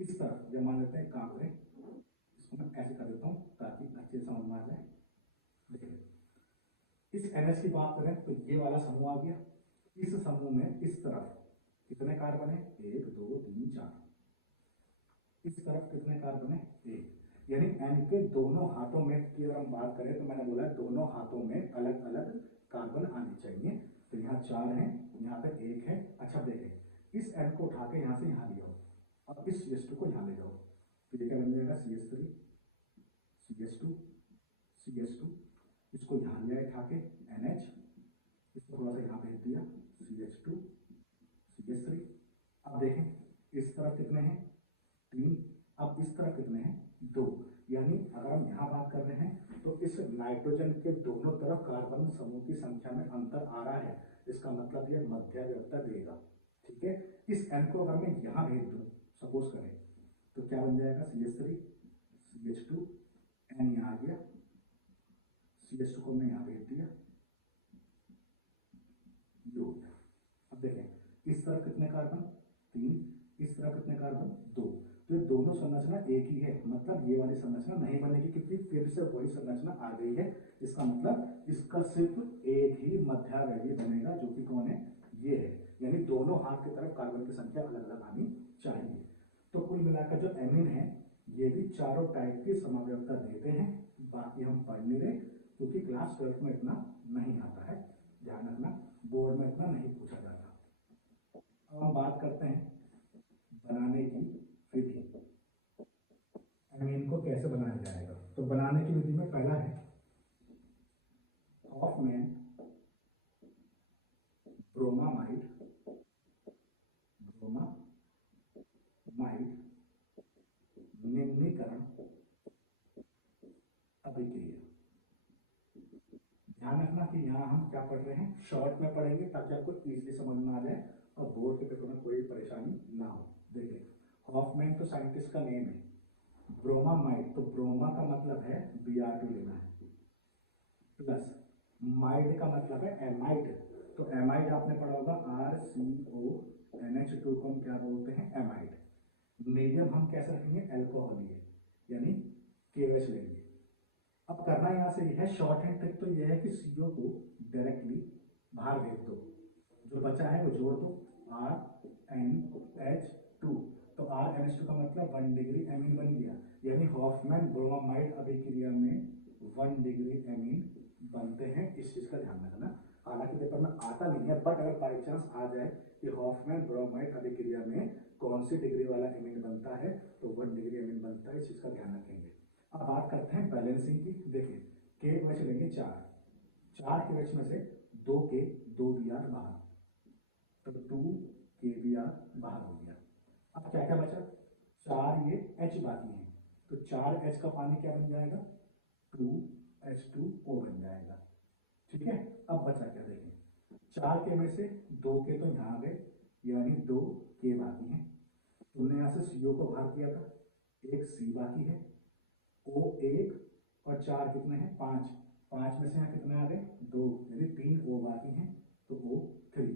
इस तरफ, या मान लेते हैं काम करें, इसको मैं ऐसे कर देता हूँ ताकि अच्छे समझ में आ जाए। देखिए इस NH की बात करें तो ये वाला समूह आ गया, इस समूह में इस तरफ कितने कार्बन है, 1 2 3 4, इस तरफ कितने कार्बन है, 1, यानी N के दोनों हाथों में की अगर हम बात करें तो मैंने बोला दोनों हाथों में अलग अलग कार्बन आने चाहिए, तो यहाँ 4 है, यहाँ पे 1 है। अच्छा देखें इस N को उठा के यहाँ से यहाँ ले जाओ और इस CH2 को यहाँ ले जाओ, तो ये क्या बन जाएगा, CH3, CH2, CH2, इसको यहाँ ले आए उठा के NH, इसको थोड़ा सा यहाँ भेज दिया, CH2, CH3। अब देखें इस तरफ कितने हैं, 3, अब इस तरफ कितने हैं, 2, यानी अगर हम यहाँ बात कर रहे हैं तो इस नाइट्रोजन के दोनों तरफ कार्बन समूह की संख्या में अंतर आ रहा है, इसका मतलब ये मध्यावर्त देगा, ठीक है। इस N को अगर मैं यहाँ भेज दूँ सपोज करें तो क्या बन जाएगा, CH3, CH2, N यहाँ आ गया, CH2 को मैं यहाँ भेज दिया, ये हो गया। अब देखें इस तरफ कितने कार्बन, 3, इस तरफ कितने कार्बन, 2, तो ये दोनों संरचना एक ही है, मतलब ये वाली संरचना नहीं बनेगी क्योंकि फिर से वही संरचना आ गई है, इसका मतलब इसका सिर्फ एक ही मध्यावधि बनेगा जो कि कौन है, ये है, यानी दोनों हाथ की तरफ कार्बन की संख्या अलग अलग आनी चाहिए। तो कुल मिलाकर जो एमीन है ये भी चारों टाइप की समावयवता देते हैं, बाकी हम पढ़ नहीं रहे क्योंकि क्लास 12 में इतना नहीं आता है, ध्यान रखना बोर्ड में इतना नहीं पूछा जाता। अब हम बात करते हैं बनाने की विधि, एमीन को कैसे बनाया जाएगा। तो बनाने की विधि में पहला है हॉफमैन ब्रोमामाइड निम्नीकरण अभिक्रिया। ध्यान रखना कि यहाँ हम क्या पढ़ रहे हैं, शॉर्ट में पढ़ेंगे ताकि आपको इजीली समझ में आ जाए और बोर्ड के पेपर में कोई परेशानी ना हो। देखिए हॉफमैन तो साइंटिस्ट का नेम है, ब्रोमामाइड तो ब्रोमा का मतलब है Br2 लेना है, प्लस माइड का मतलब है एमाइड, तो एमाइड आपने पढ़ा होगा RCONH2 को हम क्या बोलते हैं, एमाइड। मीडियम हम कैसे रखेंगे, अल्कोहल है, यानी KOH लेंगे। अब करना यहाँ से है शॉर्ट हैंड ट्रिक, तो यह है कि CO को डायरेक्टली बाहर भेज दो, जो बचा है वो जोड़ दो, RNH2, तो RNH2 का मतलब 1 डिग्री एमीन बन गया, यानी हॉफमैन ब्रोमामाइड अभिक्रिया में 1 डिग्री एमीन बनते हैं, इस चीज का ध्यान रखना। हालांकि पेपर में आता नहीं है, बट अगर बाई चांस आ जाए कि हॉफमैन ब्रोमाइड अभिक्रिया में कौन सी डिग्री वाला एमीन बनता है तो 1 डिग्री एमीन बनता है, इस चीज का ध्यान रखेंगे। अब बात करते हैं बैलेंसिंग की। देखिए KOH लेंगे 4 KOH में से 2 के 2 Br बाहर, तो 2 KBr बाहर हो गया। अब क्या क्या बचा, 4 ये H बाकी है, तो 4H का पानी क्या बन जाएगा, 2H2O बन जाएगा, ठीक है। अब बचा क्या, देखें 4 के में से 2 के तो यहाँ आ गए, यानी 2 K बाकी हैं, तुमने यहाँ से CO को बाहर किया था, एक C बाकी है, O 1 और 4 कितने हैं, 5 में से यहाँ कितने आ गए, 2, यानी 3 O बाकी हैं, तो O3,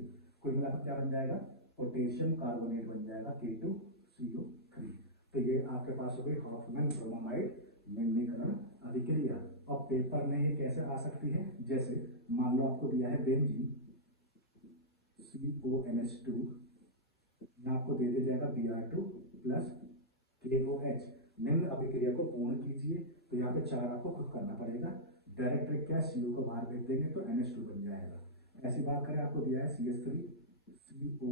कुल मिलाकर क्या बन जाएगा, पोटेशियम कार्बोनेट बन जाएगा K2CO3। तो ये आपके पास हो गई हॉफमैन ब्रोमामाइड निम्नीकरण अभिक्रिया। और पेपर में ये कैसे आ सकती है, जैसे मान लो आपको दिया है बेंजीन CONH2, यहाँ आपको दे दिया जाएगा Br2 प्लस KOH, निम्न अभिक्रिया को पूर्ण कीजिए। तो यहाँ पे 4 आपको खुद करना पड़ेगा। डायरेक्ट ट्रिक क्या है, CO को बाहर भेज देंगे तो NH2 बन जाएगा। ऐसी बात करें, आपको दिया है CH3 CO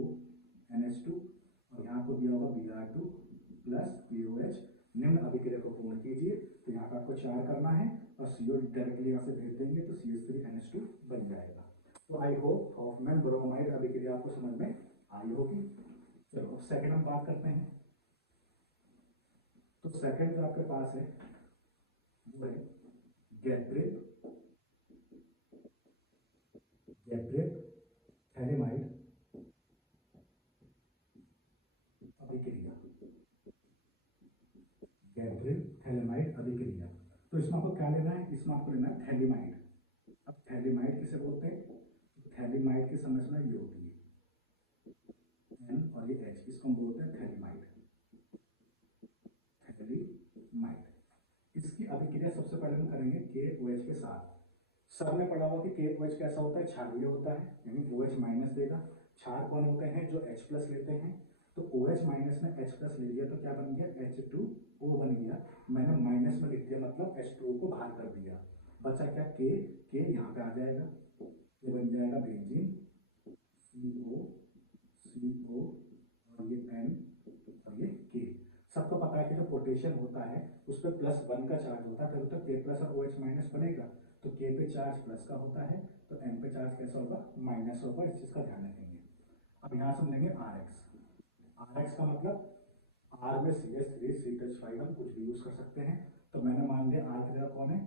NH2 और यहाँ को दिया होगा Br2 प्लस POH। निम्न अभिक्रिया को पूर्ण कीजिए। तो यहाँ पे आपको 4 करना है और CO डायरेक्टली यहाँ से भेज देंगे तो CH3 NH2 बन जाएगा। तो आई होप हॉफमैन ब्रोमाइड अभिक्रिया आपको समझ में आई होगी। चलो अब सेकंड हम बात करते हैं। तो सेकंड जो आपके पास है वो है गैब्रियल थैलेमाइड अभिक्रिया। गैब्रियल थैलेमाइड अभिक्रिया। तो इसमें आपको क्या लेना है, इसमें आपको लेना है थैलेमाइड। अब थैलेमाइड किसे बोलते हैं, थैलेमाइड की संरचना ये होती है N और ये H, इसको हम बोलते हैं थैलेमाइड। इसकी अभिक्रिया सबसे पहले हम करेंगे KOH के साथ। सबने पढ़ा होगा कि KOH कैसा होता है, क्षारीय होता है, यानी OH माइनस देगा। क्षार कौन होते हैं, जो H प्लस लेते हैं। तो OH माइनस में H प्लस ले लिया तो क्या बन गया, H2O बन गया। मैंने माइनस में लिख दिया मतलब H2O को बाहर कर दिया। बचा क्या, K यहाँ पे आ जाएगा, ये बन जाएगा बेंजीन CO और ये N और ये K। सबको पता है कि जो पोटेशियम होता है उस पर +1 का चार्ज होता है, तभी तो K प्लस और OH माइनस बनेगा। तो K पे चार्ज प्लस का होता है तो N पे चार्ज कैसा होगा, माइनस होगा। इस चीज का ध्यान रखेंगे। अब यहाँ से हम लेंगे RX का मतलब R में CH3 CH5 हम कुछ भी यूज कर सकते हैं। तो मैंने मान लिया R की जगह कौन है,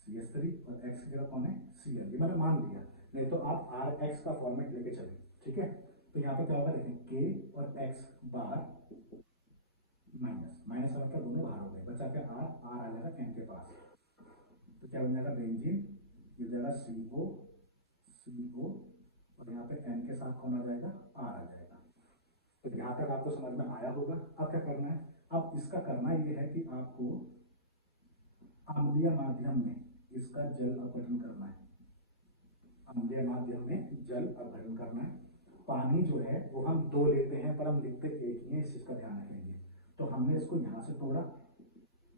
CH3 और X की जगह कौन है, Cl। ये मैंने मान लिया, नहीं तो आप RX का फॉर्मेट लेके चले, ठीक है। तो यहाँ पे क्या होगा, देखें K और X बार माइनस का मतलब दोनों बाहर हो गए। बचा क्या, R आ जाएगा N के पास। तो क्या बन जाएगा, बेंजीन, ये जाएगा CO और यहाँ पे N के साथ कौन आ जाएगा, R आ जाएगा। तो यहाँ तक आपको समझ में आया होगा। अब क्या करना है, अब इसका करना ये है कि आपको अम्लीय माध्यम में इसका जल अपघटन करना है। अम्लीय माध्यम में जल अपघटन करना है। पानी जो है वो हम 2 लेते हैं पर हम लिखते एक ही है, इस चीज का ध्यान रखेंगे। तो हमने इसको यहाँ से तोड़ा,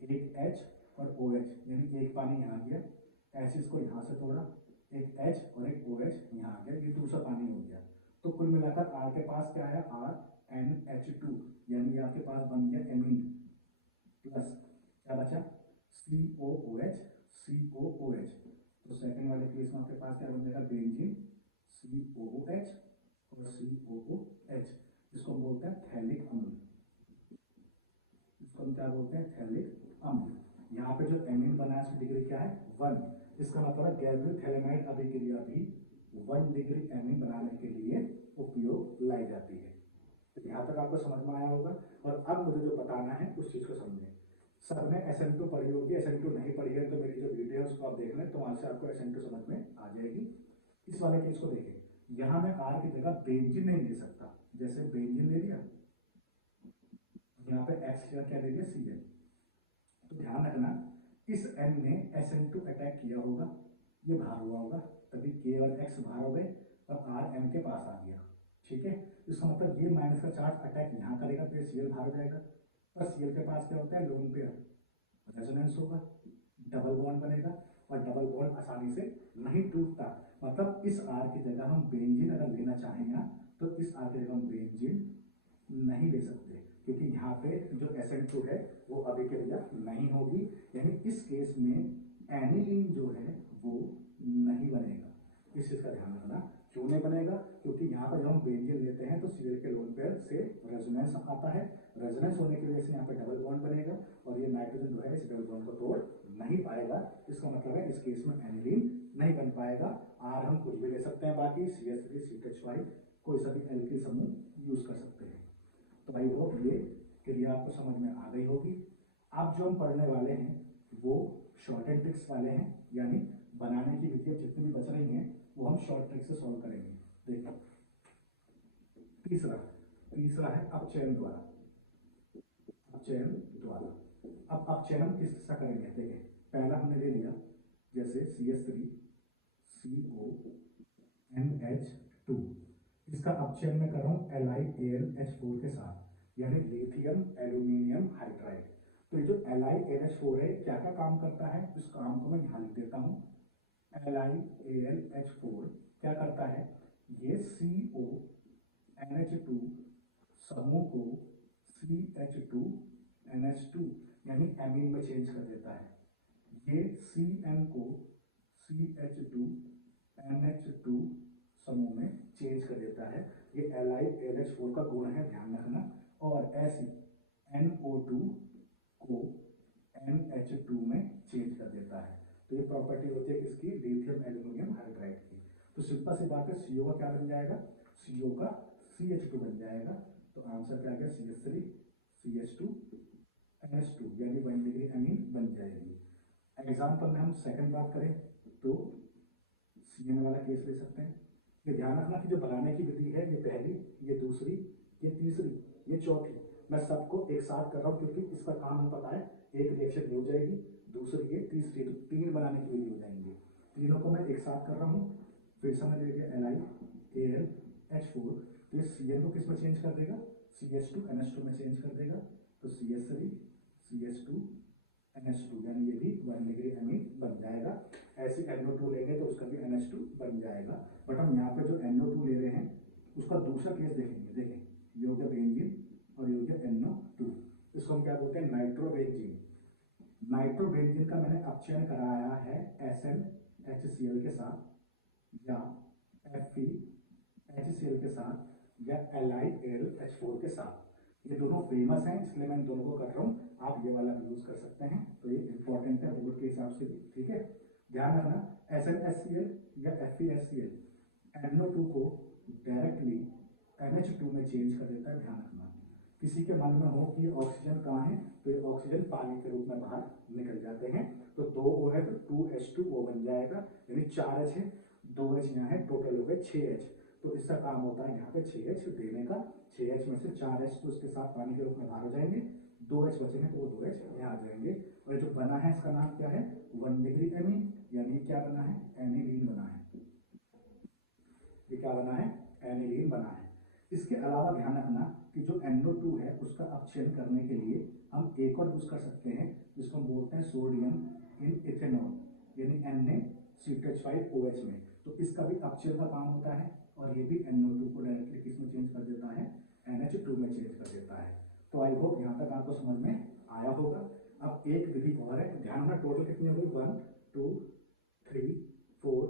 एक H और OH, यानी एक पानी यहाँ गया। ऐसे इसको यहाँ से तोड़ा, एक H और एक OH यहाँ आ गया, ये दूसरा पानी हो गया। तो कुल मिलाकर R के पास क्या आया, RNH2, यानी आपके पास बन गया एमीन प्लस क्या बचा, COOH। तो सेकंड वाले केस में आपके पास क्या बन जाएगा, बेंजीन COOH और COOH। इसको बोलते हैं थैलिक अम्ल, इसको हम क्या बोलते हैं, थैलिक अम्ल। यहाँ पे जो एमीन बना है उसकी डिग्री क्या है, 1। इसका मतलब है गैब्रियल थैलेमाइड अभिक्रिया भी 1 डिग्री एमीन बनाने के लिए उपयोग लाई जाती है। तो यहाँ तक आपको समझ में आया होगा। और अब मुझे जो बताना है उस चीज को समझें। सबने SN2 पढ़ी होगी, SN2 नहीं पढ़ी है तो मेरी जो वीडियो है उसको आप देख लें, तो वहां से आपको SN2 समझ में आ जाएगी। इस वाले केस को देखें, यहाँ मैं R की जगह बेंजीन नहीं ले सकता। जैसे बेंजीन ले लिया, यहाँ पे X की जगह क्या ले लिया, Cl। तो ध्यान रखना, इस N ने SN2 अटैक किया होगा, ये बाहर हुआ होगा, तभी K और X बाहर हो गए और R M के पास आ गया, ठीक है। इसका मतलब ये माइनस का चार्ज अटैक यहाँ करेगा तो ये Cl बाहर हो जाएगा। और Cl के पास क्या होता है, लोन पेयर, रेजोनेंस होगा, डबल बॉन्ड बनेगा और डबल बॉन्ड आसानी से नहीं टूटता। मतलब इस R की जगह हम बेंजीन अगर लेना चाहें ना, तो इस R की जगह हम बेंजीन नहीं ले सकते, क्योंकि यहाँ पे जो SN2 है वो अभिक्रिया नहीं होगी। यानी इस केस में एनिलीन जो है वो नहीं बनेगा। इस चीज का ध्यान रखना। क्यों नहीं बनेगा, क्योंकि यहाँ पर जब हम बेंजीन लेते हैं तो Cl के लोन पेयर से रेजोनेंस आता है। रेजोनेंस होने की वजह से यहाँ पे डबल बॉन्ड बनेगा और ये नाइट्रोजन जो है इस डबल बॉन्ड को तोड़ नहीं पाएगा। इसका मतलब है इस केस में एनिलीन नहीं बन पाएगा। R हम कुछ भी ले सकते हैं, बाकी CH3 CH5 कोई सा भी एल्किल समूह यूज कर सकते हैं। तो आई होप ये क्रिया आपको समझ में आ गई होगी। अब जो हम पढ़ने वाले हैं वो शॉर्ट एंड ट्रिक्स वाले हैं, यानी बनाने की विधियां जितनी भी बच रही हैं वो हम शॉर्ट ट्रिक से सॉल्व करेंगे। देखो तीसरा है अपचयन द्वारा। अब अपचयन हम किस तरह करेंगे, देखें पहला हमने ले लिया जैसे CH3 CONH2, इसका अपचयन में कर रहा हूं LiAlH4 के साथ, यानी लिथियम एल्यूमिनियम हाइड्राइड। तो ये जो LiAlH4 है क्या क्या काम करता है, इस काम को मैं यहाँ लिख देता हूँ। LiAlH4 क्या करता है, ये CONH2 समूह को CH2NH2 यानी एमीन में चेंज कर देता है। ये CN को CH2NH2 समूह में चेंज कर देता है। ये LiAlH4 का गुण है, ध्यान रखना। और ऐसी NO2 को NH2 में चेंज कर देता है। तो ये प्रॉपर्टी होती है किसकी, लिथियम एल्यूमिनियम हाइड्राइड की। तो सिंपल सी बात है, CO का क्या बन जाएगा, CO का CH2 बन जाएगा। तो आंसर क्या गया, CH3 CH2NH2 यानी 1 डिग्री एमीन बन जाएगी। एग्जाम्पल में हम सेकंड बात करें तो CN वाला केस ले सकते हैं। ये ध्यान रखना कि जो बनाने की विधि है, ये पहली, ये दूसरी, ये तीसरी, ये चौथी, मैं सबको एक साथ कर रहा हूँ क्योंकि इसका काम हमें पता है। एक रिएक्शन हो जाएगी, दूसरी ये, तीसरी, तो 3 बनाने की विधि हो जाएंगे। तीनों को मैं एक साथ कर रहा हूँ। फिर समझ लीजिए LiAlH4, तो ये CN को किस में चेंज कर देगा, CH2NH2 में चेंज कर देगा। तो CH3 CH2NH2 यानी ये भी 1 डिग्री एमीन बन जाएगा। ऐसे NO2 लेंगे तो उसका भी NH2 बन जाएगा। बट हम यहाँ पे जो NO2 ले रहे हैं उसका दूसरा केस देखेंगे। देखें, ये हो गया बेंजीन और ये हो गया NO2। इसको हम क्या बोलते हैं, नाइट्रोबेंजीन। नाइट्रोबेंजीन का मैंने अपचयन कराया है SnHCl के साथ या FeHCl के साथ या LiAlH4 के साथ। ये दोनों फेमस हैं इसलिए मैं इन दोनों को कर रहा हूँ, आप ये वाला भी यूज कर सकते हैं। तो ये इंपॉर्टेंट है बोर्ड के हिसाब से भी, ठीक है। ध्यान रखना, SnHCl या FeHCl NO2 को डायरेक्टली NH2 में चेंज कर देता है। ध्यान रखना, किसी के मन में हो कि ऑक्सीजन कहाँ है, तो ये ऑक्सीजन पानी के रूप में बाहर निकल जाते हैं। तो 2 O है तो 2H2O बन जाएगा, यानी 4H है, 2H यहाँ है, टोटल हो गए 6H। तो इसका काम होता है यहाँ पे 6H देने का। 6H में से 4H तो इसके साथ पानी के रूप में बाहर हो जाएंगे, 2H बचेंगे तो वो 2H यहाँ आ जाएंगे। और जो बना है इसका नाम क्या है, 1 डिग्री एमीन, यानी क्या बना है, एनिलीन बना है। ये क्या बना है, एनिलीन बना है। इसके अलावा ध्यान रखना कि जो NO2 है उसका अपचयन करने के लिए हम एक और यूज कर सकते हैं जिसको हम बोलते हैं सोडियम इन इथेनॉल, यानी NaCH5OH में। तो इसका भी अपचयन का काम होता है और ये भी NO2 को डायरेक्टली किस में चेंज कर देता है, NH2 में चेंज कर देता है। तो आई होप यहाँ तक आपको समझ में आया होगा। अब एक विधि और है, ध्यान रखना, टोटल कितनी हो गई, 1 2 3 4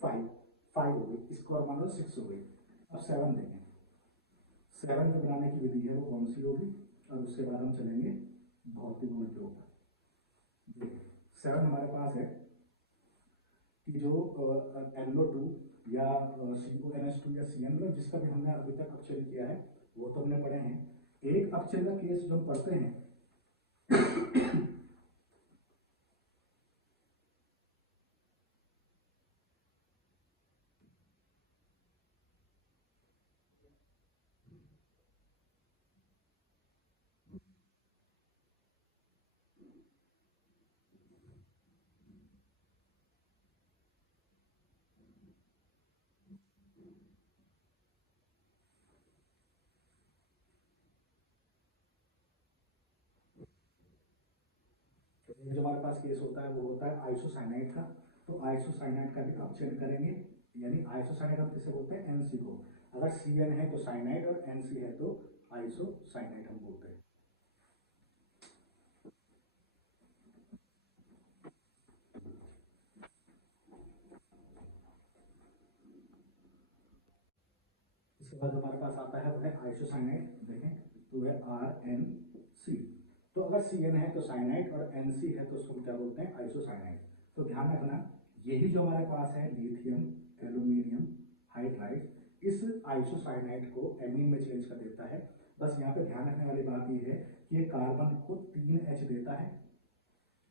5 5 हो गई, इसको और मान लो 6 हो गई। अब 7 देखें, 7 जो बनाने की विधि है वो कौन सी होगी, और उसके बाद हम चलेंगे भौतिक गुण के ऊपर। 7 हमारे पास है कि जो NO2 या CONH2 या CN जिसका भी हमने अभी तक अपचयन किया है वो तो हमने पढ़े हैं। एक अपचयन का केस जो हम पढ़ते हैं जो हमारे पास केस होता है वो होता है आइसोसाइनाइड का। तो आइसोसाइनाइड का भी अपचयन करेंगे, यानी आइसोसाइनाइड हम किसे बोलते हैं, NC को। अगर CN है तो साइनाइड और NC है तो आइसोसाइनाइड हम बोलते हैं। इसके बाद हमारे पास आता है वो है आइसोसाइनाइड। देखें तो वह RNC। तो अगर CN है तो साइनाइड और NC है तो उसको क्या बोलते हैं, आइसोसाइनाइड। तो ध्यान रखना, यही जो हमारे पास है लिथियम एल्यूमिनियम हाइड्राइड, इस आइसोसाइनाइड को एमीन में चेंज कर देता है। बस यहाँ पे ध्यान रखने वाली बात यह है कि ये कार्बन को 3H देता है,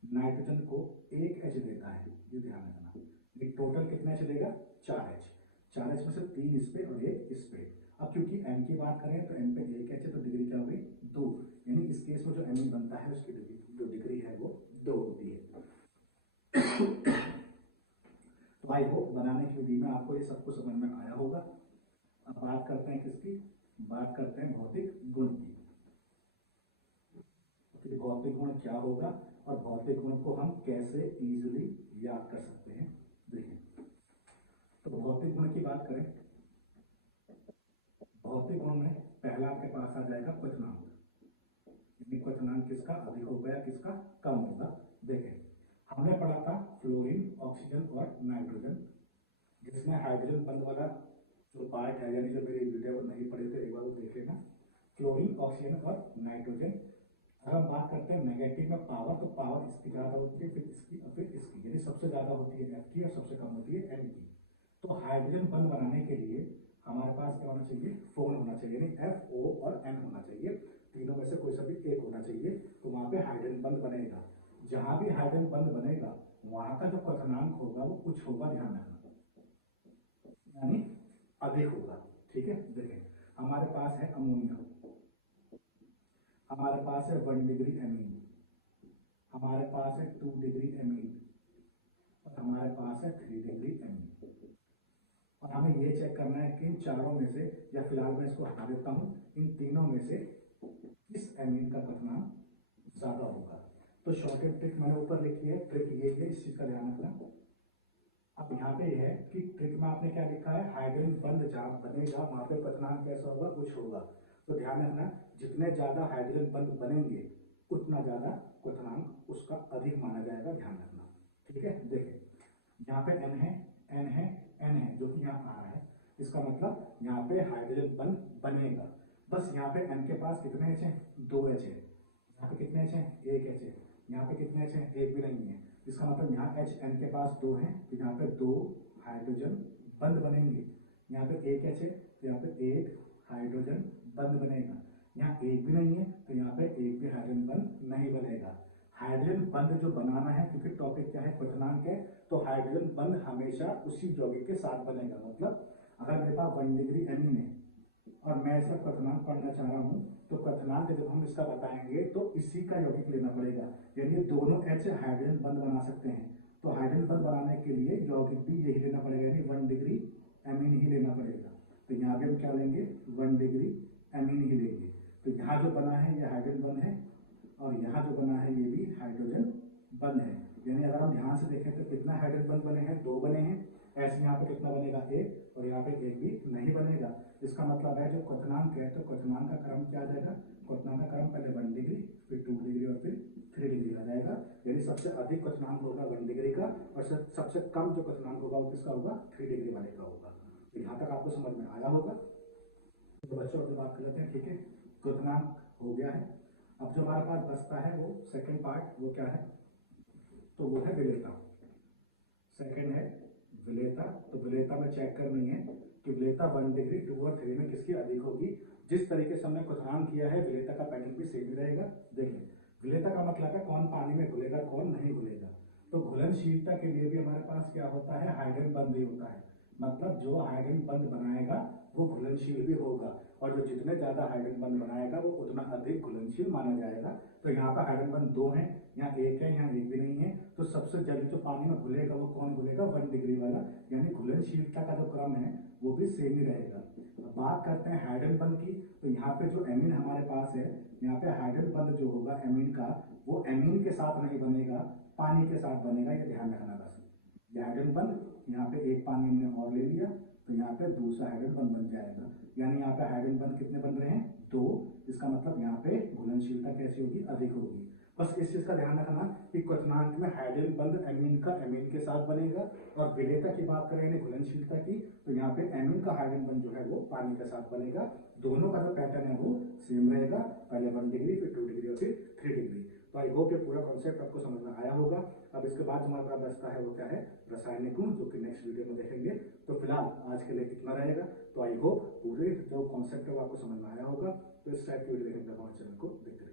नाइट्रोजन को 1H देता है। ये ध्यान रखना, ये टोटल कितना H देगा, 4H। 4H में से 3 इस पे और 1 इस पे। अब क्योंकि M की बात करें तो M पे 1H है तो डिग्री क्या हो गई, 2। यानी इस केस में जो एमीन बनता है उसकी जो डिग्री है वो 2 होती है। तो आई होप बनाने की विधि में आपको ये सब कुछ समझ में आया होगा। अब बात करते हैं किसकी, बात करते हैं भौतिक गुण की। भौतिक गुण क्या होगा और भौतिक गुण को हम कैसे इजीली याद कर सकते हैं। देखिए, तो भौतिक गुण की बात करें, भौतिक गुण में पहला आपके पास आ जाएगा क्वथनांक, यानी क्वथनांक किसका अधिक होगा या किसका कम होगा। देखें, हमने पढ़ा था फ्लोरीन, ऑक्सीजन और नाइट्रोजन, जिसमें हाइड्रोजन बंद वाला जो पार्ट है, यानी जो मेरी वीडियो नहीं पढ़े थे एक बार वो देख लेना। क्लोरीन, ऑक्सीजन और नाइट्रोजन, अगर हम बात करते हैं नेगेटिव में पावर, तो पावर इसकी ज़्यादा होती है, फिर इसकी और फिर इसकी, यानी सबसे ज़्यादा होती है F की और सबसे कम होती है N की। तो हाइड्रोजन बंद बनाने के लिए हमारे पास क्या होना चाहिए, फोन होना चाहिए, यानी F, O और N होना चाहिए, तीनों में से कोई सा भी एक होना चाहिए, तो वहाँ पे हाइड्रोजन बंद बनेगा। जहाँ भी हाइड्रोजन बंद बनेगा वहाँ का जो क्वथनांक होगा वो कुछ होगा, ध्यान रखना, यानी अधिक होगा। ठीक है, देखें हमारे पास है अमोनिया, हमारे पास है 1 डिग्री एमीन, हमारे पास है 2 डिग्री एमीन और हमारे पास है 3 डिग्री एमीन। और हमें ये चेक करना है कि इन चारों में से, या फिलहाल मैं इसको हटा देता हूं, इन तीनों में से किस एमीन का क्वथनांक ज्यादा होगा। तो शॉर्टेड ट्रिक मैंने ऊपर लिखी है, ट्रिक ये है, इस चीज का ध्यान रखना। अब यहाँ पे है कि ट्रिक में आपने क्या लिखा है, हाइड्रोजन बंद जहाँ बनेगा वहां पे क्वथनांक कैसा होगा, कुछ होगा। तो ध्यान रखना, जितने ज्यादा हाइड्रोजन बंद बनेंगे उतना ज्यादा क्वथनांक उसका अधिक माना जाएगा, ध्यान रखना। ठीक है, देखें यहाँ पे N है, N है, N है, जो कि यहाँ आ रहा है, इसका मतलब यहाँ पे हाइड्रोजन बंद बनेगा। बस यहाँ पे N के पास कितने H हैं, 2 H है, यहाँ पे कितने H हैं, 1 H है, यहाँ पे कितने H हैं, 1 भी नहीं है, इसका मतलब यहाँ H N के पास 2 है, तो यहाँ पे 2 हाइड्रोजन बंद बनेंगे। यहाँ पे 1 H है, तो यहाँ पे 1 हाइड्रोजन बंद बनेगा। यहाँ 1 भी नहीं है, तो यहाँ पे 1 भी हाइड्रोजन बंद नहीं बनेगा। हाइड्रोजन बंद जो बनाना है, क्योंकि टॉपिक क्या है, क्वथनांक है, तो हाइड्रोजन बंद हमेशा उसी यौगिक के साथ बनेगा। मतलब अगर मेरे पास 1 डिग्री एमीन है और मैं इसका क्वथनांक पढ़ना चाह रहा हूँ, तो क्वथनांक जब हम इसका बताएंगे तो इसी का यौगिक लेना पड़ेगा, यानी दोनों H हाइड्रोजन बंद बना सकते हैं। तो हाइड्रोजन बंद बनाने के लिए यौगिक भी यही लेना पड़ेगा, यानी 1 डिग्री एमीन ही लेना पड़ेगा। तो यहाँ पे हम क्या लेंगे, 1 डिग्री एमीन ही लेंगे। तो यहाँ जो बना है ये हाइड्रोजन बंद है और यहाँ जो बना है ये भी हाइड्रोजन बंद है। यानी अगर हम ध्यान से देखें तो कितना हाइड्रोजन बंद बने हैं, 2 बने हैं। ऐसे यहाँ पे कितना बनेगा, 1, और यहाँ पे 1 भी नहीं बनेगा। इसका मतलब है जो क्वथनांक है, तो क्वथनांक का क्रम क्या आ जाएगा, क्वथनांक का क्रम पहले 1 डिग्री, फिर 2 डिग्री और फिर 3 डिग्री आ जाएगा। यानी सबसे अधिक क्वथनांक होगा 1 डिग्री का और सबसे कम जो क्वथनांक होगा वो किसका होगा, 3 डिग्री वाले का होगा। तो यहाँ तक आपको समझ में आया होगा। तो बच्चों अपनी बात कर लेते हैं। ठीक है, क्वथनांक हो गया है। अब जो हमारे पास बचता है वो सेकेंड पार्ट, वो क्या है, तो वो है विलेयता। सेकेंड है विलेयता। तो विलेयता में चेक करनी है कि विलेयता 1 डिग्री, 2 और 3 में किसकी अधिक होगी। जिस तरीके से हमने क्वथनांक किया है, विलेयता का पैटर्न भी सेम ही रहेगा। देखिए, विलेयता का मतलब है कौन पानी में घुलेगा, कौन नहीं घुलेगा। तो घुलनशीलता के लिए भी हमारे पास क्या होता है, हाइड्रोजन बंद ही होता है। मतलब जो हाइड्रोजन बंद बनाएगा वो घुलनशील भी होगा, और जो जितने ज्यादा हाइड्रोजन बंद बनाएगा वो उतना अधिक घुलनशील माना जाएगा। तो यहाँ पर हाइड्रोजन बंद 2 है, यहाँ 1 है, यहाँ 1 भी नहीं है। तो सबसे जल्दी जो पानी में घुलेगा वो कौन घुलेगा, 1 डिग्री वाला। यानी घुलनशीलता का जो क्रम है वो भी सेम ही रहेगा। अब बात करते हैं हाइड्रोजन बंद की। तो यहाँ पे जो एमीन हमारे पास है, यहाँ पे हाइड्रोजन बंद जो होगा एमीन का, वो एमीन के साथ नहीं बनेगा, पानी के साथ बनेगा। ये ध्यान रखना बस। ये हाइड्रोजन बंद, यहाँ पे एक पानी हमने और ले लिया, तो यहाँ पे दूसरा हाइड्रोजन बंद बन जाएगा। यानी यहाँ पे हाइड्रोजन बंद कितने बन रहे हैं, 2। इसका मतलब यहाँ पे घुलनशीलता कैसी होगी, अधिक होगी। बस इस चीज का ध्यान रखना कि क्वथनांक में हाइड्रोजन बंद एमीन का एमीन के साथ बनेगा, और विलेयता की बात करें घुलनशीलता की, तो यहाँ पे एमीन का हाइड्रोजन बंद जो है वो पानी के साथ बनेगा। दोनों का जो पैटर्न है वो सेम रहेगा, पहले 1 डिग्री, फिर 2 डिग्री और फिर 3 डिग्री। तो आई होप ये पूरा कॉन्सेप्ट आपको समझ में आया होगा। अब इसके बाद हमारे पास बचता है वो क्या है, रासायनिक गुण, जो कि नेक्स्ट वीडियो में देखेंगे। तो फिलहाल आज के लिए कितना रहेगा। तो आई होप पूरे जो कॉन्सेप्ट है वो आपको समझ में आया होगा। तो इस टाइप की वीडियो देखने के लिए हमारे चैनल को देखते रहिए।